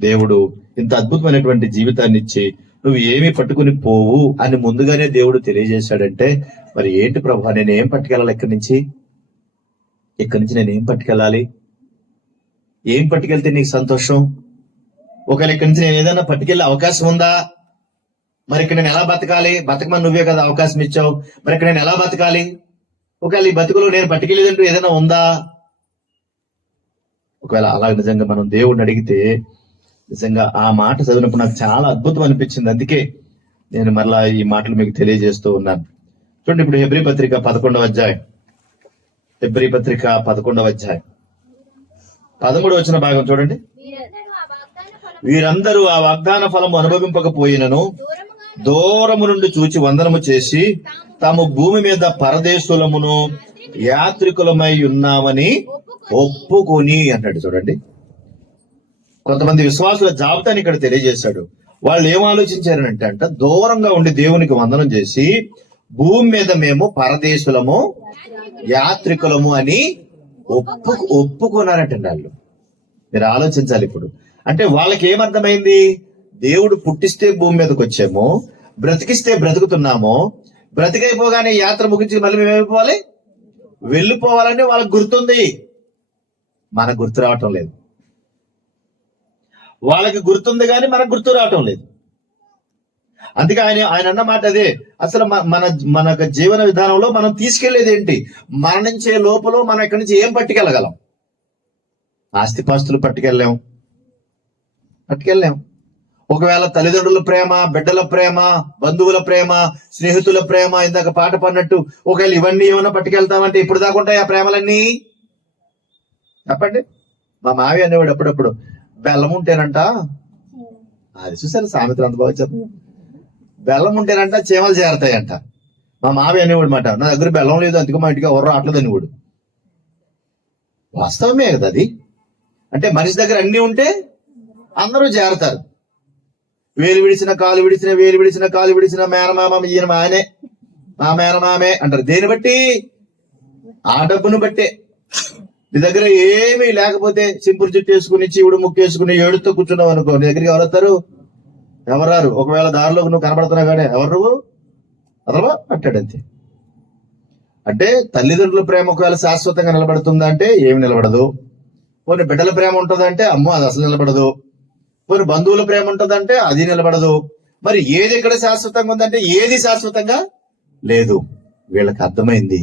దేవుడు ఇంత అద్భుతమైనటువంటి జీవితాన్ని ఇచ్చి నువ్వు ఏమి పట్టుకుని పోవు అని ముందుగానే దేవుడు తెలియజేశాడంటే, మరి ఏంటి ప్రభు, నేను ఏం పట్టుకెళ్ళాలి? ఇక్కడి నుంచి నేను ఏం పట్టుకెళ్ళాలి? ఏం పట్టుకెళ్తే నీకు సంతోషం? ఒకవేళ ఇక్కడి నుంచి నేను ఏదైనా పట్టుకెళ్ళే అవకాశం ఉందా? మరి ఇక్కడ నేను ఎలా బతకాలి? బతకమని నువ్వే కదా అవకాశం ఇచ్చావు. మరి ఇక్కడ నేను ఎలా బతకాలి? ఒకవేళ ఈ బతుకులో నేను పట్టుకెళ్ళేదంటూ ఏదైనా ఉందా? ఒకవేళ అలా నిజంగా మనం దేవుడిని అడిగితే, నిజంగా ఆ మాట చదివినప్పుడు నాకు చాలా అద్భుతం అనిపించింది. అందుకే నేను మరలా ఈ మాటలు మీకు తెలియజేస్తూ ఉన్నాను. చూడండి, ఇప్పుడు హెబ్రీ పత్రిక 11వ అధ్యాయం, హెబ్రీ పత్రిక 11వ అధ్యాయం 13వ వచన భాగం చూడండి. వీరందరూ ఆ వాగ్దాన ఫలము అనుభవింపకపోయినను దూరము నుండి చూచి వందనము చేసి తాము భూమి మీద పరదేశులమును యాత్రికులమై ఉన్నామని ఒప్పుకొని అంటాడు. చూడండి, కొంతమంది విశ్వాసుల జాబితాని ఇక్కడ తెలియజేశాడు. వాళ్ళు ఏం ఆలోచించారంటే దూరంగా ఉండి దేవునికి వందనం చేసి భూమి మీద మేము పరదేశులము యాత్రికులము అని ఒప్పుకున్నారంటండి వాళ్ళు. మీరు ఆలోచించాలి. ఇప్పుడు అంటే వాళ్ళకి ఏమర్థమైంది? దేవుడు పుట్టిస్తే భూమి మీదకి వచ్చాము, బ్రతికిస్తే బ్రతుకుతున్నాము, బ్రతికైపోగానే యాత్ర ముగించి మళ్ళీ మేమైపోవాలి, వెళ్ళిపోవాలని వాళ్ళకి గుర్తుంది. మనకు గుర్తు రావటం లేదు. వాళ్ళకి గుర్తుంది కానీ మనకు గుర్తు రావటం లేదు. అందుకే ఆయన అన్న మాట అదే, అసలు మన జీవన విధానంలో మనం తీసుకెళ్లేది ఏంటి? మరణించే లోపల మనం ఇక్కడి నుంచి ఏం పట్టుకెళ్ళగలం? ఆస్తిపాస్తులు పట్టుకెళ్ళాం. ఒకవేళ తల్లిదండ్రుల ప్రేమ, బిడ్డల ప్రేమ, బంధువుల ప్రేమ, స్నేహితుల ప్రేమ, ఇందాక పాట పడినట్టు ఒకవేళ ఇవన్నీ ఏమన్నా పట్టుకెళ్తామంటే ఇప్పుడు దాకా ఉంటాయి ఆ ప్రేమలన్నీ? చెప్పండి. మా మావి అనేవాడు అప్పుడప్పుడు, బెల్లం ఉంటేనంట, అది చూసారు సామెతలు అంత బాగా చెప్పు, బెల్లం ఉంటేనంట చీమలు చేరతాయంట. మా మావి అనేవాడు మాట, నా దగ్గర బెల్లం లేదు అందుకే మా ఇంటికి ఎవరు రావట్లేదు అనేవాడు. వాస్తవమే కదా అది. అంటే మనిషి దగ్గర అన్ని ఉంటే అందరూ చేరతారు. వేలు విడిచిన కాలు విడిచిన, వేలు విడిచిన కాలు విడిచిన, మేనమామ ఈయన మానే, మా మేనమామే అంటారు. దేని బట్టి? ఆ డబ్బును బట్టే. నీ దగ్గర ఏమీ లేకపోతే సింపుల్ జుట్టు వేసుకుని, చీవుడు ముక్కేసుకుని ఏడుతో కూర్చున్నావు అనుకో, నీ దగ్గరికి ఎవరు వస్తారు? ఎవరు రారు. ఒకవేళ దారిలో నువ్వు కనబడుతున్నావు కానీ ఎవరు నువ్వు అదవా అంటాడంతే. అంటే తల్లిదండ్రుల ప్రేమ ఒకవేళ శాశ్వతంగా నిలబడుతుందా అంటే ఏమి నిలబడదు. కొన్ని బిడ్డల ప్రేమ ఉంటుందంటే అమ్మో అది అసలు నిలబడదు. కొన్ని బంధువుల ప్రేమ ఉంటుందంటే అది నిలబడదు. మరి ఏది ఎక్కడ శాశ్వతంగా ఉందంటే ఏది శాశ్వతంగా లేదు. వీళ్ళకి అర్థమైంది,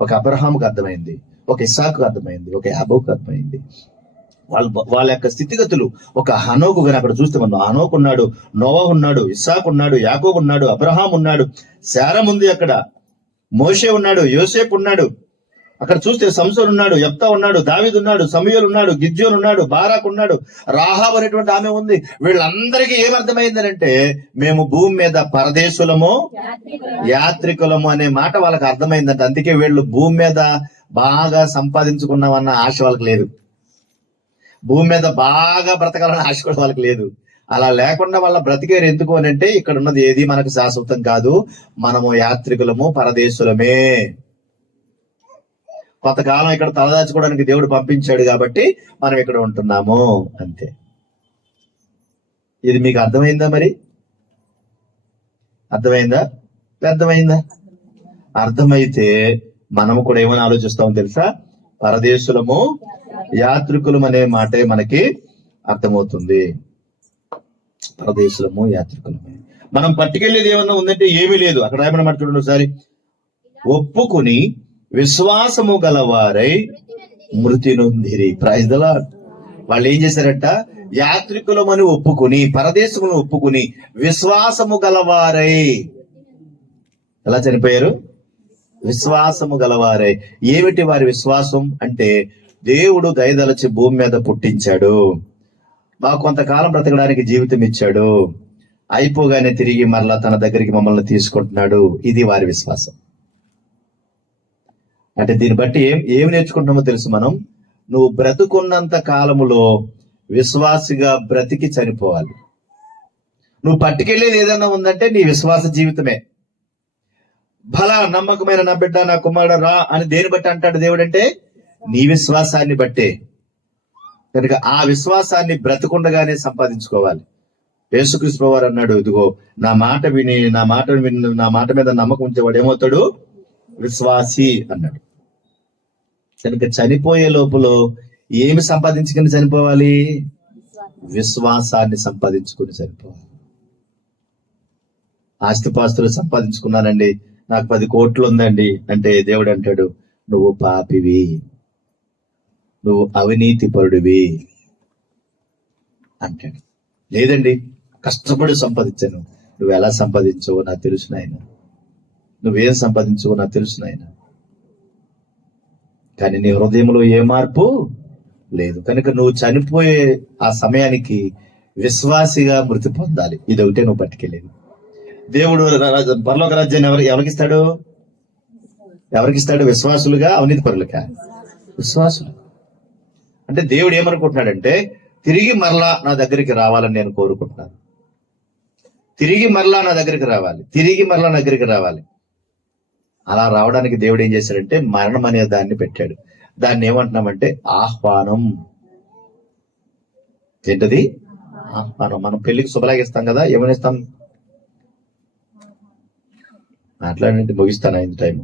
ఒక అబ్రహాముకు అర్థమైంది, ఒక ఇస్సాకు అర్థమైంది, ఒక యాకోబుకు అర్థమైంది. వాళ్ళ యొక్క స్థితిగతులు ఒక హనోకు గాని అక్కడ చూస్తే మనం హనోకు ఉన్నాడు, నోవహు ఉన్నాడు, ఇస్సాకు ఉన్నాడు, యాకోబు ఉన్నాడు, అబ్రహాం ఉన్నాడు, శారం ఉంది, అక్కడ మోషే ఉన్నాడు, యోసేపు ఉన్నాడు, అక్కడ చూస్తే సంసోన్ ఉన్నాడు, యెఫ్తా ఉన్నాడు, దావీదు ఉన్నాడు, సమూయేలు ఉన్నాడు, గిద్యోను ఉన్నాడు, బారాకు ఉన్నాడు, రాహాబు అనేటువంటి ఆమె ఉంది. వీళ్ళందరికీ ఏమర్థమైందనంటే మేము భూమి మీద పరదేశులము యాత్రికులము అనే మాట వాళ్ళకి అర్థమైందంట. అందుకే వీళ్ళు భూమి మీద బాగా సంపాదించుకున్నామన్న ఆశ వాళ్ళకి లేదు, భూమి మీద బాగా బ్రతకాలన్న ఆశ కూడా వాళ్ళకి లేదు. అలా లేకుండా వాళ్ళ బ్రతికేరు ఎందుకు అని అంటే ఇక్కడ ఉన్నది ఏది మనకు శాశ్వతం కాదు, మనము యాత్రికులము పరదేశులమే. కొంతకాలం ఇక్కడ తలదాచుకోవడానికి దేవుడు పంపించాడు కాబట్టి మనం ఇక్కడ ఉంటున్నాము అంతే. ఇది మీకు అర్థమైందా? మరి అర్థమైందా? అర్థమైతే మనము కూడా ఏమని ఆలోచిస్తామో తెలుసా? పరదేశులము యాత్రికులం అనే మాటే మనకి అర్థమవుతుంది. పరదేశులము యాత్రికులమే. మనం పట్టుకెళ్ళేది ఏమన్నా ఉందంటే ఏమీ లేదు. అక్కడ రాయమని మాట చూడండి ఒకసారి. ఒప్పుకుని విశ్వాసము గలవారై మృతి నొందిరి. Praise the lord. వాళ్ళు ఏం చేశారట? యాత్రికులమని ఒప్పుకుని, పరదేశమును ఒప్పుకుని విశ్వాసము గలవారై ఎలా చనిపోయారు? విశ్వాసము గలవారై. ఏమిటి వారి విశ్వాసం అంటే దేవుడు దయదలచి భూమి మీద పుట్టించాడు, మాకు కొంతకాలం బ్రతకడానికి జీవితం ఇచ్చాడు, అయిపోగానే తిరిగి మరలా తన దగ్గరికి మమ్మల్ని తీసుకుంటున్నాడు. ఇది వారి విశ్వాసం. అంటే దీన్ని బట్టి ఏం నేర్చుకుంటామో తెలుసు మనం? నువ్వు బ్రతుకున్నంత కాలములో విశ్వాసిగా బ్రతికి చనిపోవాలి. నువ్వు పట్టుకెళ్ళేది ఏదైనా ఉందంటే నీ విశ్వాస జీవితమే. భలా నమ్మకమైన నా బిడ్డ, నా కుమారుడు రా అని దేని బట్టి అంటాడు దేవుడు అంటే నీ విశ్వాసాన్ని బట్టే. కనుక ఆ విశ్వాసాన్ని బ్రతుకుండగానే సంపాదించుకోవాలి. యేసుక్రీస్తు ప్రభువారు అన్నాడు, ఇదిగో నా మాట విని నా మాట మీద నమ్మకం ఉంచేవాడు ఏమవుతాడు? విశ్వాసి అన్నాడు. కనుక చనిపోయే లోపల ఏమి సంపాదించుకుని చనిపోవాలి? విశ్వాసాన్ని సంపాదించుకుని చనిపోవాలి. ఆస్తిపాస్తులు సంపాదించుకున్నానండి, నాకు 10 కోట్లు ఉందండి అంటే దేవుడు అంటాడు నువ్వు పాపివి, నువ్వు అవినీతి పరుడివి అంటాడు. లేదండి కష్టపడి సంపాదించాను. నువ్వు ఎలా సంపాదించవో నాకు తెలుసు నాయన, నువ్వేం సంపాదించవో నాకు తెలుసు నాయన, కానీ నీ హృదయంలో ఏ మార్పు లేదు. కనుక నువ్వు చనిపోయే ఆ సమయానికి విశ్వాసిగా మృతి పొందాలి. ఇది ఒకటే నువ్వు పట్టుకెళ్ళేది. దేవుడు పరలోక రాజ్యాన్ని ఎవరికిస్తాడు? విశ్వాసులుగా, అవినీతి పరులుగా? విశ్వాసులు. అంటే దేవుడు ఏమనుకుంటున్నాడంటే తిరిగి మరలా నా దగ్గరికి రావాలని నేను కోరుకుంటున్నాను. తిరిగి మరలా నా దగ్గరికి రావాలి. అలా రావడానికి దేవుడు ఏం చేశాడంటే మరణం అనే దాన్ని పెట్టాడు. దాన్ని ఏమంటున్నామంటే ఆహ్వానం. ఏంటది? ఆహ్వానం. మనం పెళ్లికి శుభలాగిస్తాం కదా, ఏమనిస్తాం? మాట్లాడండి, ముగిస్తాను ఇంత టైం.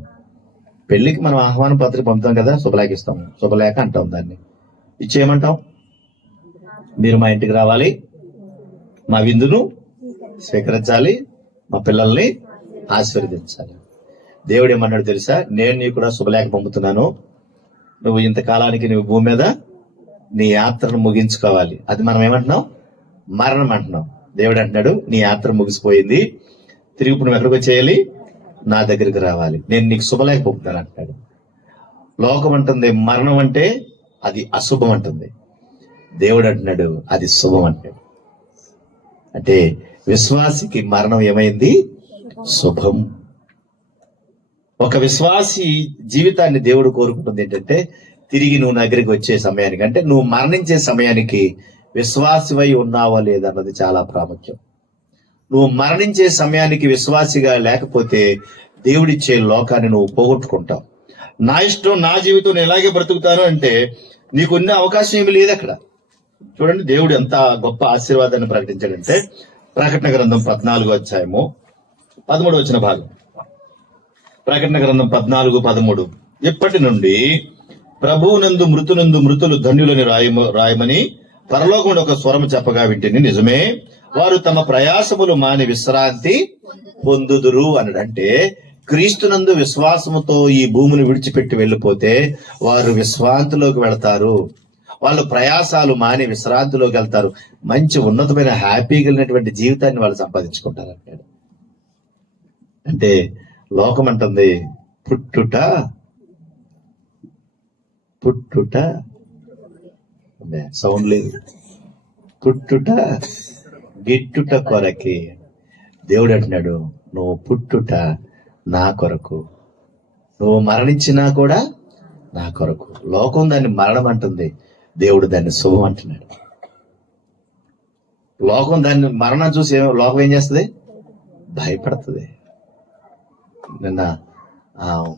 పెళ్లికి మనం ఆహ్వాన పత్రిక పంపుతాం కదా, శుభలాగిస్తాము. శుభలేఖ అంటాం దాన్ని. ఇచ్చేయమంటాం, మీరు మా ఇంటికి రావాలి, మా విందును స్వీకరించాలి, మా పిల్లల్ని ఆశీర్వదించాలి. దేవుడు ఏమన్నాడు తెలుసా? నేను నీకు కూడా శుభలేఖ పంపుతున్నాను, నువ్వు ఇంతకాలానికి నువ్వు భూమి మీద నీ యాత్రను ముగించుకోవాలి. అది మనం ఏమంటున్నాం? మరణం అంటున్నాం. దేవుడు అంటున్నాడు నీ యాత్ర ముగిసిపోయింది, తిరిగి ఇప్పుడు నువ్వు ఎక్కడికి వచ్చేయాలి? నా దగ్గరికి రావాలి, నేను నీకు శుభలేఖ పంపుతాను అంటాడు. లోకం అంటుంది మరణం అంటే అది అశుభం అంటుంది. దేవుడు అంటున్నాడు అది శుభం అంటాడు. అంటే విశ్వాసికి మరణం ఏమైంది? శుభం. ఒక విశ్వాసి జీవితాన్ని దేవుడు కోరుకుంటుంది ఏంటంటే తిరిగి నువ్వు నా దగ్గరికి వచ్చే సమయానికి, అంటే నువ్వు మరణించే సమయానికి విశ్వాసివై ఉన్నావా లేదన్నది చాలా ప్రాముఖ్యం. నువ్వు మరణించే సమయానికి విశ్వాసిగా లేకపోతే దేవుడిచ్చే లోకాన్ని నువ్వు పోగొట్టుకుంటావు. నా ఇష్టం, నా జీవితం నేను ఎలాగే బ్రతుకుతాను అంటే నీకున్న అవకాశం ఏమి లేదు అక్కడ. చూడండి దేవుడు ఎంత గొప్ప ఆశీర్వాదాన్ని ప్రకటించాడంటే ప్రకటన గ్రంథం 14వ అధ్యాయము 13వ వచన భాగం. ప్రకటన గ్రంథం 14:13. ఇప్పటి నుండి ప్రభువునందు మృతులు ధన్యులని రాయమని పరలోకముండి ఒక స్వరము చెప్పగా వింటిని. నిజమే, వారు తమ ప్రయాసములు మాని విశ్రాంతి పొందుదురు అన్నాడంటే, క్రీస్తునందు విశ్వాసముతో ఈ భూమిని విడిచిపెట్టి వెళ్ళిపోతే వారు విశ్రాంతిలోకి వెళతారు. వాళ్ళు ప్రయాసాలు మాని విశ్రాంతిలోకి వెళ్తారు. మంచి ఉన్నతమైన హ్యాపీ కలిగినటువంటి జీవితాన్ని వాళ్ళు సంపాదించుకుంటారు అంటాడు. అంటే లోకం అంటుంది పుట్టుట సౌండ్ లేదు, పుట్టుట గిట్టుట కొరకి. దేవుడు అంటున్నాడు, నువ్వు పుట్టుట నా కొరకు, నువ్వు మరణించినా కూడా నా కొరకు. లోకం దాన్ని మరణం అంటుంది, దేవుడు దాన్ని శుభం అంటున్నాడు. లోకం దాన్ని మరణం చూసి లోకం ఏం చేస్తుంది? భయపడుతుంది. నిన్న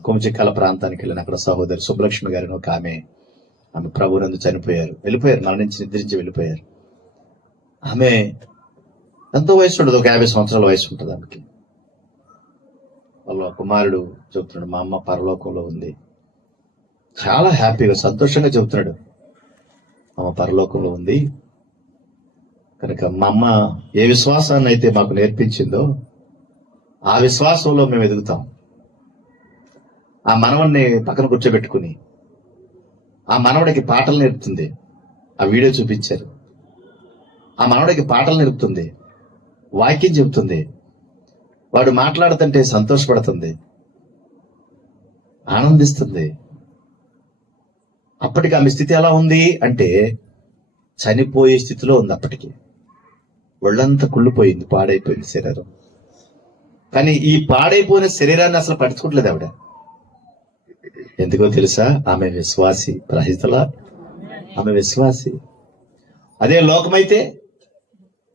కుంచికల ప్రాంతానికి వెళ్ళిన అక్కడ సహోదరి సుబ్బలక్ష్మి గారిని ఒక ఆమె ప్రభువునందు చనిపోయారు, మరణించి నిద్రించి వెళ్ళిపోయారు. ఆమె ఎంతో వయసు ఉండదు, ఒక 50 సంవత్సరాల వయసు ఉంటుంది ఆమెకి. వాళ్ళ కుమారుడు చెబుతున్నాడు, మా అమ్మ పరలోకంలో ఉంది. చాలా హ్యాపీగా సంతోషంగా చెబుతున్నాడు, అమ్మ పరలోకంలో ఉంది కనుక మా అమ్మ ఏ విశ్వాసాన్ని అయితే మాకు నేర్పించిందో ఆ విశ్వాసంలో మేము ఎదుగుతాం. ఆ మనవడిని పక్కన కూర్చోబెట్టుకుని ఆ మనవడికి పాటలు నేర్పుతుంది. ఆ వీడియో చూపించారు. ఆ మనవడికి పాటలు నేర్పుతుంది, వాక్యం చెబుతుంది. వాడు మాట్లాడుతుంటే సంతోషపడుతుంది, ఆనందిస్తుంది. అప్పటికి ఆమె స్థితి ఎలా ఉంది అంటే చనిపోయే స్థితిలో ఉంది. అప్పటికి ఒళ్ళంతా కుళ్ళిపోయింది, పాడైపోయింది శరీరం. కానీ ఈ పాడైపోయిన శరీరాన్ని అసలు పట్టించుకోవట్లేదు ఆవిడ. ఎందుకో తెలుసా? ఆమె విశ్వాసి. ప్రహితలా ఆమె విశ్వాసి. అదే లోకమైతే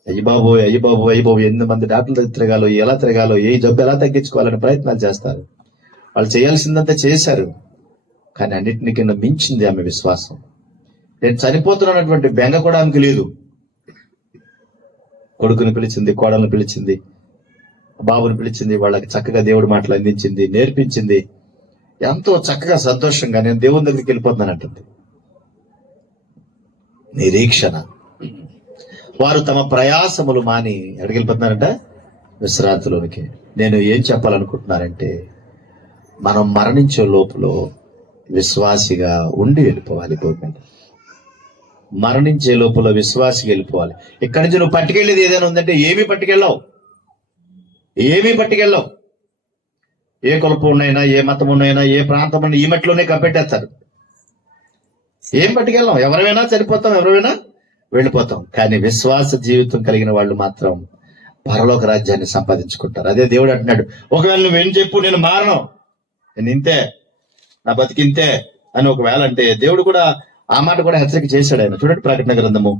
అయ్యబాబోయ్ 8 మంది డాక్టర్ల దగ్గర తిరగాలో, ఎలా తిరగాలో, ఏ జబ్బు ఎలా తగ్గించుకోవాలని ప్రయత్నాలు చేస్తారు. వాళ్ళు చేయాల్సిందంతా చేశారు, కానీ అన్నిటిని కింద మించింది ఆమె విశ్వాసం. నేను చనిపోతున్నటువంటి బెంగ కూడా ఆమెకు లేదు. కొడుకుని పిలిచింది, కోడలను పిలిచింది, బాబుని పిలిచింది, వాళ్ళకి చక్కగా దేవుడి మాటలు అందించింది, నేర్పించింది. ఎంతో చక్కగా సంతోషంగా నేను దేవుని దగ్గరికి వెళ్ళిపోతున్నానంటుంది. నిరీక్షణ. వారు తమ ప్రయాసములు మాని ఎక్కడికి వెళ్ళిపోతున్నారంట? విశ్రాంతిలోనికి. నేను ఏం చెప్పాలనుకుంటున్నానంటే, మనం మరణించే లోపల విశ్వాసిగా ఉండి వెళ్ళిపోవాలి. మరణించే లోపల విశ్వాసిగా వెళ్ళిపోవాలి. ఇక్కడి నుంచి నువ్వు పట్టుకెళ్ళేది ఏదైనా ఉందంటే ఏమీ పట్టుకెళ్ళావు. ఏ కులపు ఉన్నైనా, ఏ మతం ఉన్నైనా, ఏ ప్రాంతం ఉన్నా ఈ మట్టిలోనే కప్పెట్టేస్తారు. ఏం పట్టుకెళ్ళాం? ఎవరైనా చనిపోతాం, ఎవరైనా వెళ్ళిపోతాం. కానీ విశ్వాస జీవితం కలిగిన వాళ్ళు మాత్రం పరలోక రాజ్యాన్ని సంపాదించుకుంటారు. అదే దేవుడు అంటున్నాడు, ఒకవేళ నువ్వేం చెప్పు, నేను మారను, నేను ఇంతే, నా బతికింతే అని ఒకవేళ అంటే దేవుడు కూడా ఆ మాట కూడా హెచ్చరిక చేశాడు ఆయన. చూడండి, ప్రకటన గ్రంథము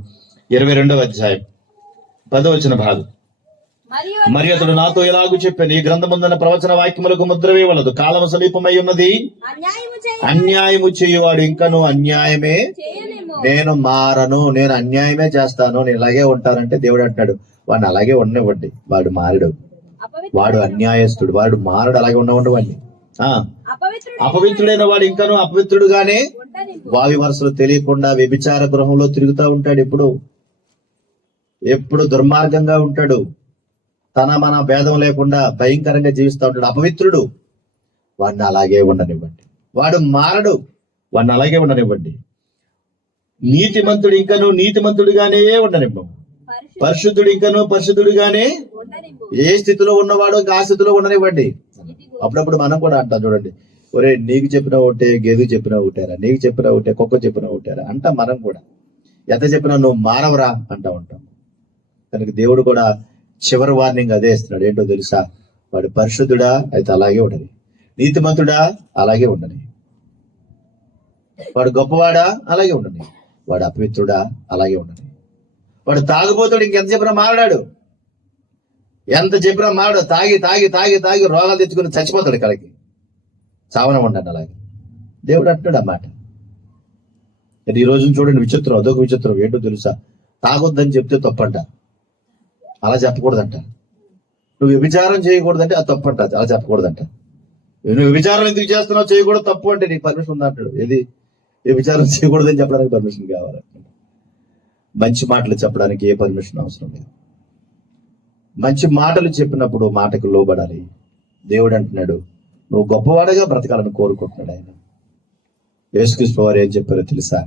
22వ అధ్యాయం 10వ వచన భాగం. మరి అతడు నాతో ఎలాగూ చెప్పాను, ఈ గ్రంథముందన్న ప్రవచన వాక్యములకు ముద్ర వేయవలదు, కాలము సమీపమై ఉన్నది, అన్యాయము చేయువాడు ఇంకను అన్యాయమే, నేను మారను, నేను అన్యాయమే చేస్తాను, నేను ఇలాగే ఉంటానంటే దేవుడు అంటాడు, వాడిని అలాగే ఉండనివ్వండి. వాడు మారడు, వాడు అన్యాయస్తుడు, వాడు మారడు, అలాగే ఉండవండి వాడిని. అపవిత్రుడైన వాడు ఇంకను అపవిత్రుడుగానే వావి వరుసలు తెలియకుండా వ్యభిచార గృహంలో తిరుగుతూ ఉంటాడు. ఎప్పుడు దుర్మార్గంగా ఉంటాడు. తన మన భేదం లేకుండా భయంకరంగా జీవిస్తూ ఉంటాడు. అపవిత్రుడు, వాడిని అలాగే ఉండనివ్వండి. వాడు మారడు, వాడిని అలాగే ఉండనివ్వండి. నీతిమంతుడు ఇంకను నీతిమంతుడిగానే ఉండనివ్వం. పరిశుద్ధుడు ఇంకను పరిశుద్ధుడిగానే, ఏ స్థితిలో ఉన్నవాడో ఆ స్థితిలో ఉండనివ్వండి. అప్పుడప్పుడు మనం కూడా అంటాం, చూడండి, ఒరే నీకు చెప్పిన ఒకటే, గేదెకు చెప్పిన ఒకటేరా, నీకు చెప్పిన ఒకటే, కుక్క చెప్పిన ఒకటేరా అంటాం. మనం కూడా ఎంత చెప్పినా నువ్వు మారవరా అంటా ఉంటాం. కనుక దేవుడు కూడా చివరి వార్నింగ్ అదే ఇస్తున్నాడు. ఏంటో తెలుసా? వాడు పరిశుద్ధుడా అయితే అలాగే ఉండని, నీతిమంతుడా అలాగే ఉండని, వాడు గొప్పవాడా అలాగే ఉండని, వాడు అపవిత్రుడా అలాగే ఉండని, వాడు తాగుబోతుడు ఇంకెంత చెప్పినా మారడాడు, ఎంత చెప్పినా మారడు. తాగి తాగి తాగి తాగి రోగాలు తెచ్చుకుని చచ్చిపోతాడు. ఇక్కడికి చావన ఉండండి అలాగే. దేవుడు అంటున్నాడు అన్నమాట. ఈ రోజు చూడండి విచిత్రం, అదొక విచిత్రం. ఏంటో తెలుసా? తాగొద్దని చెప్తే తప్పంట, అలా చెప్పకూడదంట. నువ్వు వ్యభిచారం చేయకూడదంటే అది తప్పంట, అలా చెప్పకూడదంట. నువ్వు వ్యభిచారం ఎందుకు చేస్తున్నావు, చేయకూడదు, తప్పు అంటే నీకు పర్మిషన్ ఉందంటాడు. వ్యభిచారం చేయకూడదని చెప్పడానికి పర్మిషన్ కావాలి. మంచి మాటలు చెప్పడానికి ఏ పర్మిషన్ అవసరం లేదు. మంచి మాటలు చెప్పినప్పుడు మాటకు లోబడాలి. దేవుడు అంటున్నాడు, నువ్వు గొప్పవాడగా బ్రతకాలని కోరుకుంటున్నాడు ఆయన. యేసుక్రీస్తు వారు ఏం చెప్పారో తెలుసా?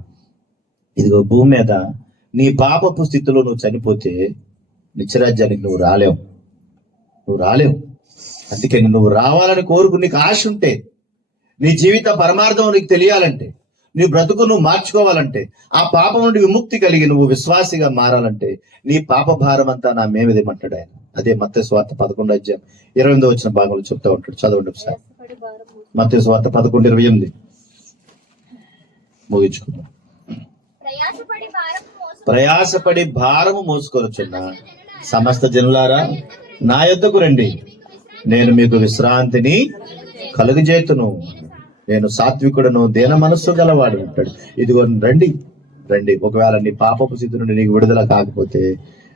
ఇదిగో భూమి మీద నీ పాపపు స్థితిలో నువ్వు చనిపోతే నిత్యరాజ్యానికి నువ్వు రాలేవు. అందుకని నువ్వు రావాలని కోరుకుని నీకు ఆశ ఉంటే, నీ జీవిత పరమార్థం నీకు తెలియాలంటే, నీ బ్రతుకు నువ్వు మార్చుకోవాలంటే, ఆ పాపం నుండి విముక్తి కలిగి నువ్వు విశ్వాసిగా మారాలంటే, నీ పాప భారం అంతా నా మేమిదేమంటాడు ఆయన. అదే మత్తయి సువార్త 11:28 భాగంలో చెప్తా ఉంటాడు. చదవండి ఒకసారి. మత్తయి సువార్త 11:28 ముగించుకుందాం. ప్రయాసపడి భారము మోసుకొనుచున్న సమస్త జనులారా నా యొద్దకు రండి, నేను మీకు విశ్రాంతిని కలుగజేతును. నేను సాత్వికుడను, దీన మనస్సు గలవాడు అంటాడు. ఇదిగో రండి. ఒకవేళ నీ పాపపు స్థితి నుండి నీకు విడుదల కాకపోతే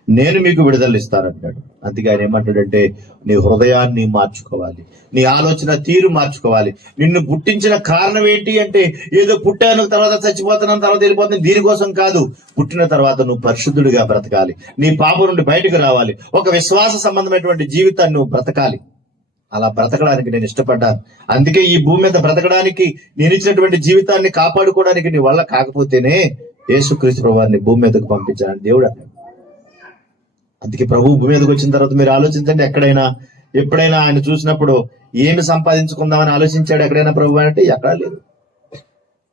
నేను మీకు విడుదల ఇస్తానంటాడు. అందుకే ఆయన ఏమంటాడంటే, నీ హృదయాన్ని మార్చుకోవాలి, నీ ఆలోచన తీరు మార్చుకోవాలి. నిన్ను పుట్టించిన కారణం ఏంటి అంటే, ఏదో పుట్టాను తర్వాత చచ్చిపోతున్నాను తర్వాత వెళ్ళిపోతున్నాను, దీనికోసం కాదు. పుట్టిన తర్వాత నువ్వు పరిశుద్ధుడిగా బ్రతకాలి, నీ పాపం నుండి బయటకు రావాలి, ఒక విశ్వాస సంబంధమైనటువంటి జీవితాన్ని నువ్వు బ్రతకాలి. అలా బ్రతకడానికి నేను ఇష్టపడ్డాను. అందుకే ఈ భూమి మీద బ్రతకడానికి, నేను ఇచ్చినటువంటి జీవితాన్ని కాపాడుకోవడానికి నీ వల్ల కాకపోతేనే యేసుక్రీస్తు ప్రభువారిని భూమి మీదకు పంపించాలని దేవుడు అన్నాడు. అందుకే ప్రభు భూమి మీదకి వచ్చిన తర్వాత మీరు ఆలోచించండి, ఎప్పుడైనా ఆయన చూసినప్పుడు ఏమి సంపాదించుకుందామని ఆలోచించాడు ఎక్కడైనా ప్రభు అంటే? ఎక్కడా లేదు.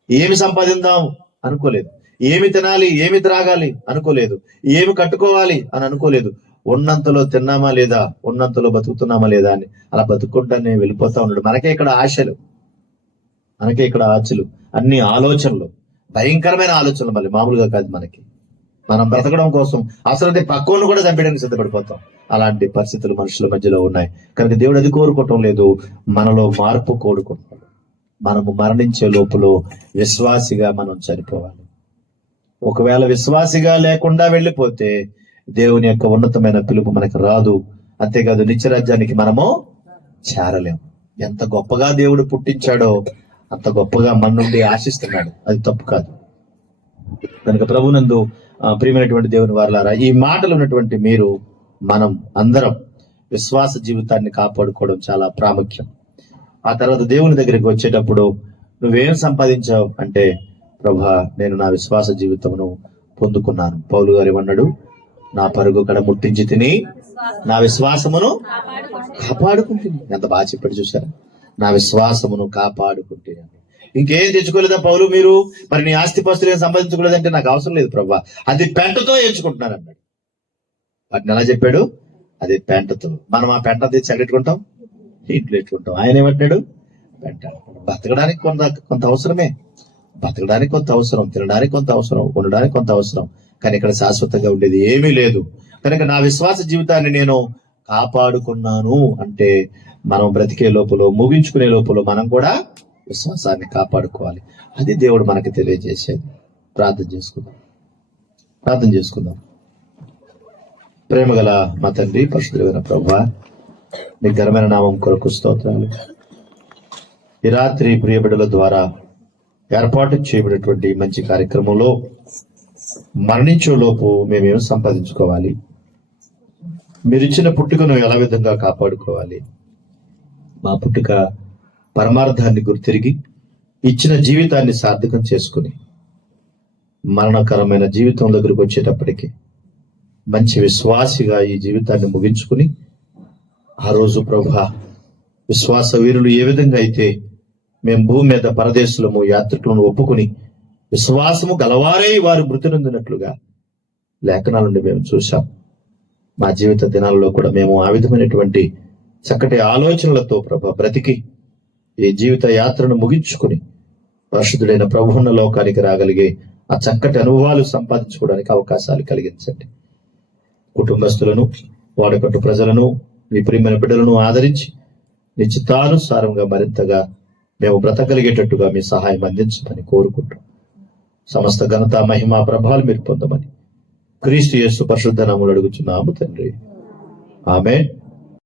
ఏమి సంపాదిందాం అనుకోలేదు, ఏమి తినాలి, ఏమి త్రాగాలి అనుకోలేదు, ఏమి కట్టుకోవాలి అని అనుకోలేదు. ఉన్నంతలో తిన్నామా లేదా, ఉన్నంతలో బతుకుతున్నామా లేదా అని అలా బతుకుంటానే వెళ్ళిపోతా ఉన్నాడు. మనకే ఇక్కడ ఆశలు, అన్ని ఆలోచనలు, భయంకరమైన ఆలోచనలు, మళ్ళీ మామూలుగా కాదు. మనం బ్రతకడం కోసం అవసరమైతే పక్కను కూడా చంపేయడానికి సిద్ధపడిపోతాం. అలాంటి పరిస్థితులు మనుషుల మధ్యలో ఉన్నాయి. కనుక దేవుడు అది కోరుకోవటం లేదు, మనలో మార్పు కోరుకుంటున్నాడు. మనము మరణించే లోపల విశ్వాసిగా మనం చనిపోవాలి. ఒకవేళ విశ్వాసిగా లేకుండా వెళ్ళిపోతే దేవుని యొక్క ఉన్నతమైన పిలుపు మనకు రాదు. అంతేకాదు నిత్యరాజ్యానికి మనము చేరలేము. ఎంత గొప్పగా దేవుడు పుట్టించాడో అంత గొప్పగా మన నుండి ఆశిస్తున్నాడు. అది తప్పు కాదు. కనుక ప్రభునందు ప్రియమైనటువంటి దేవుని వారలారా, ఈ మాటలు ఉన్నటువంటి మనం అందరం విశ్వాస జీవితాన్ని కాపాడుకోవడం చాలా ప్రాముఖ్యం. ఆ తర్వాత దేవుని దగ్గరికి వచ్చేటప్పుడు నువ్వేం సంపాదించావు అంటే, ప్రభా నేను నా విశ్వాస జీవితమును పొందుకున్నాను. పౌలు గారు ఏమన్నాడు? నా పరుగు కడ ముట్టించి తిని నా విశ్వాసమును కాపాడుకుంటుంది. ఎంత బాగా చెప్పాడు చూసారా? నా విశ్వాసమును కాపాడుకుంటున్నాను. ఇంకేం తెచ్చుకోలేదా పౌలు? మీరు మరి నీ ఆస్తిపాస్తులు ఏం సంపాదించుకోలేదంటే నాకు అవసరం లేదు ప్రభా, అది పెంటతో ఎంచుకుంటున్నాను అన్నాడు. వాటిని ఎలా చెప్పాడు? అది పెంటతో. మనం ఆ పెంట తెచ్చి ఎట్టుకుంటాం, ఇంట్లో ఎట్టుకుంటాం. ఆయన ఏమంటాడు? పెంట. బతకడానికి కొంత అవసరమే, బతకడానికి కొంత అవసరం, తినడానికి కొంత అవసరం, ఉండడానికి కొంత అవసరం. కానీ ఇక్కడ శాశ్వతంగా ఉండేది ఏమీ లేదు. కనుక నా విశ్వాస జీవితాన్ని నేను కాపాడుకున్నాను అంటే, మనం బ్రతికే లోపల, ముగించుకునే లోపల మనం కూడా విశ్వాసాన్ని కాపాడుకోవాలి. అది దేవుడు మనకి తెలియజేసేది. ప్రార్థన చేసుకుందాం. ప్రేమగల మా తండ్రి, పరిశుద్ధుడైన ప్రభువా, నీ ఘనమైన నామం కొరకు స్తోత్రాలు. ఈ రాత్రి ప్రియ బిడ్డల ద్వారా ఏర్పాటు చేయబడినటువంటి మంచి కార్యక్రమంలో మరణించే లోపు మేమేం సంపాదించుకోవాలి, మీరిచ్చిన పుట్టుకను ఎలా విధంగా కాపాడుకోవాలి, మా పుట్టుక పరమార్థాన్ని గుర్తిరిగి ఇచ్చిన జీవితాన్ని సార్థకం చేసుకుని మరణకరమైన జీవితం దగ్గరకు వచ్చేటప్పటికి మంచి విశ్వాసిగా ఈ జీవితాన్ని ముగించుకుని, ఆ రోజు ప్రభా విశ్వాస వీరులు ఏ విధంగా అయితే మేము భూమి మీద పరదేశులము, యాత్రికులను ఒప్పుకుని విశ్వాసము గలవారై వారు మృతి నొందినట్లుగా లేఖనాల నుండి మేము చూశాం. మా జీవిత దినాలలో కూడా మేము ఆ విధమైనటువంటి చక్కటి ఆలోచనలతో ప్రభా బ్రతికి ఈ జీవిత యాత్రను ముగించుకుని పరిశుద్ధుడైన ప్రభువున్న లోకానికి రాగలిగే ఆ చక్కటి అనుభవాలు సంపాదించుకోవడానికి అవకాశాలు కలిగించండి. కుటుంబస్తులను, వాడకట్టు ప్రజలను, మీ ప్రియమైన బిడ్డలను ఆదరించి నీ చిత్తానుసారంగా మరింతగా మేము బ్రతకగలిగేటట్టుగా మీ సహాయం అందించమని కోరుకుంటాం. సమస్త ఘనత, మహిమ, ప్రభావాలు మీరు పొందమని క్రీస్తు యేసు పరిశుద్ధ నామములో అడుగుచున్నాము తండ్రి. ఆమేన్.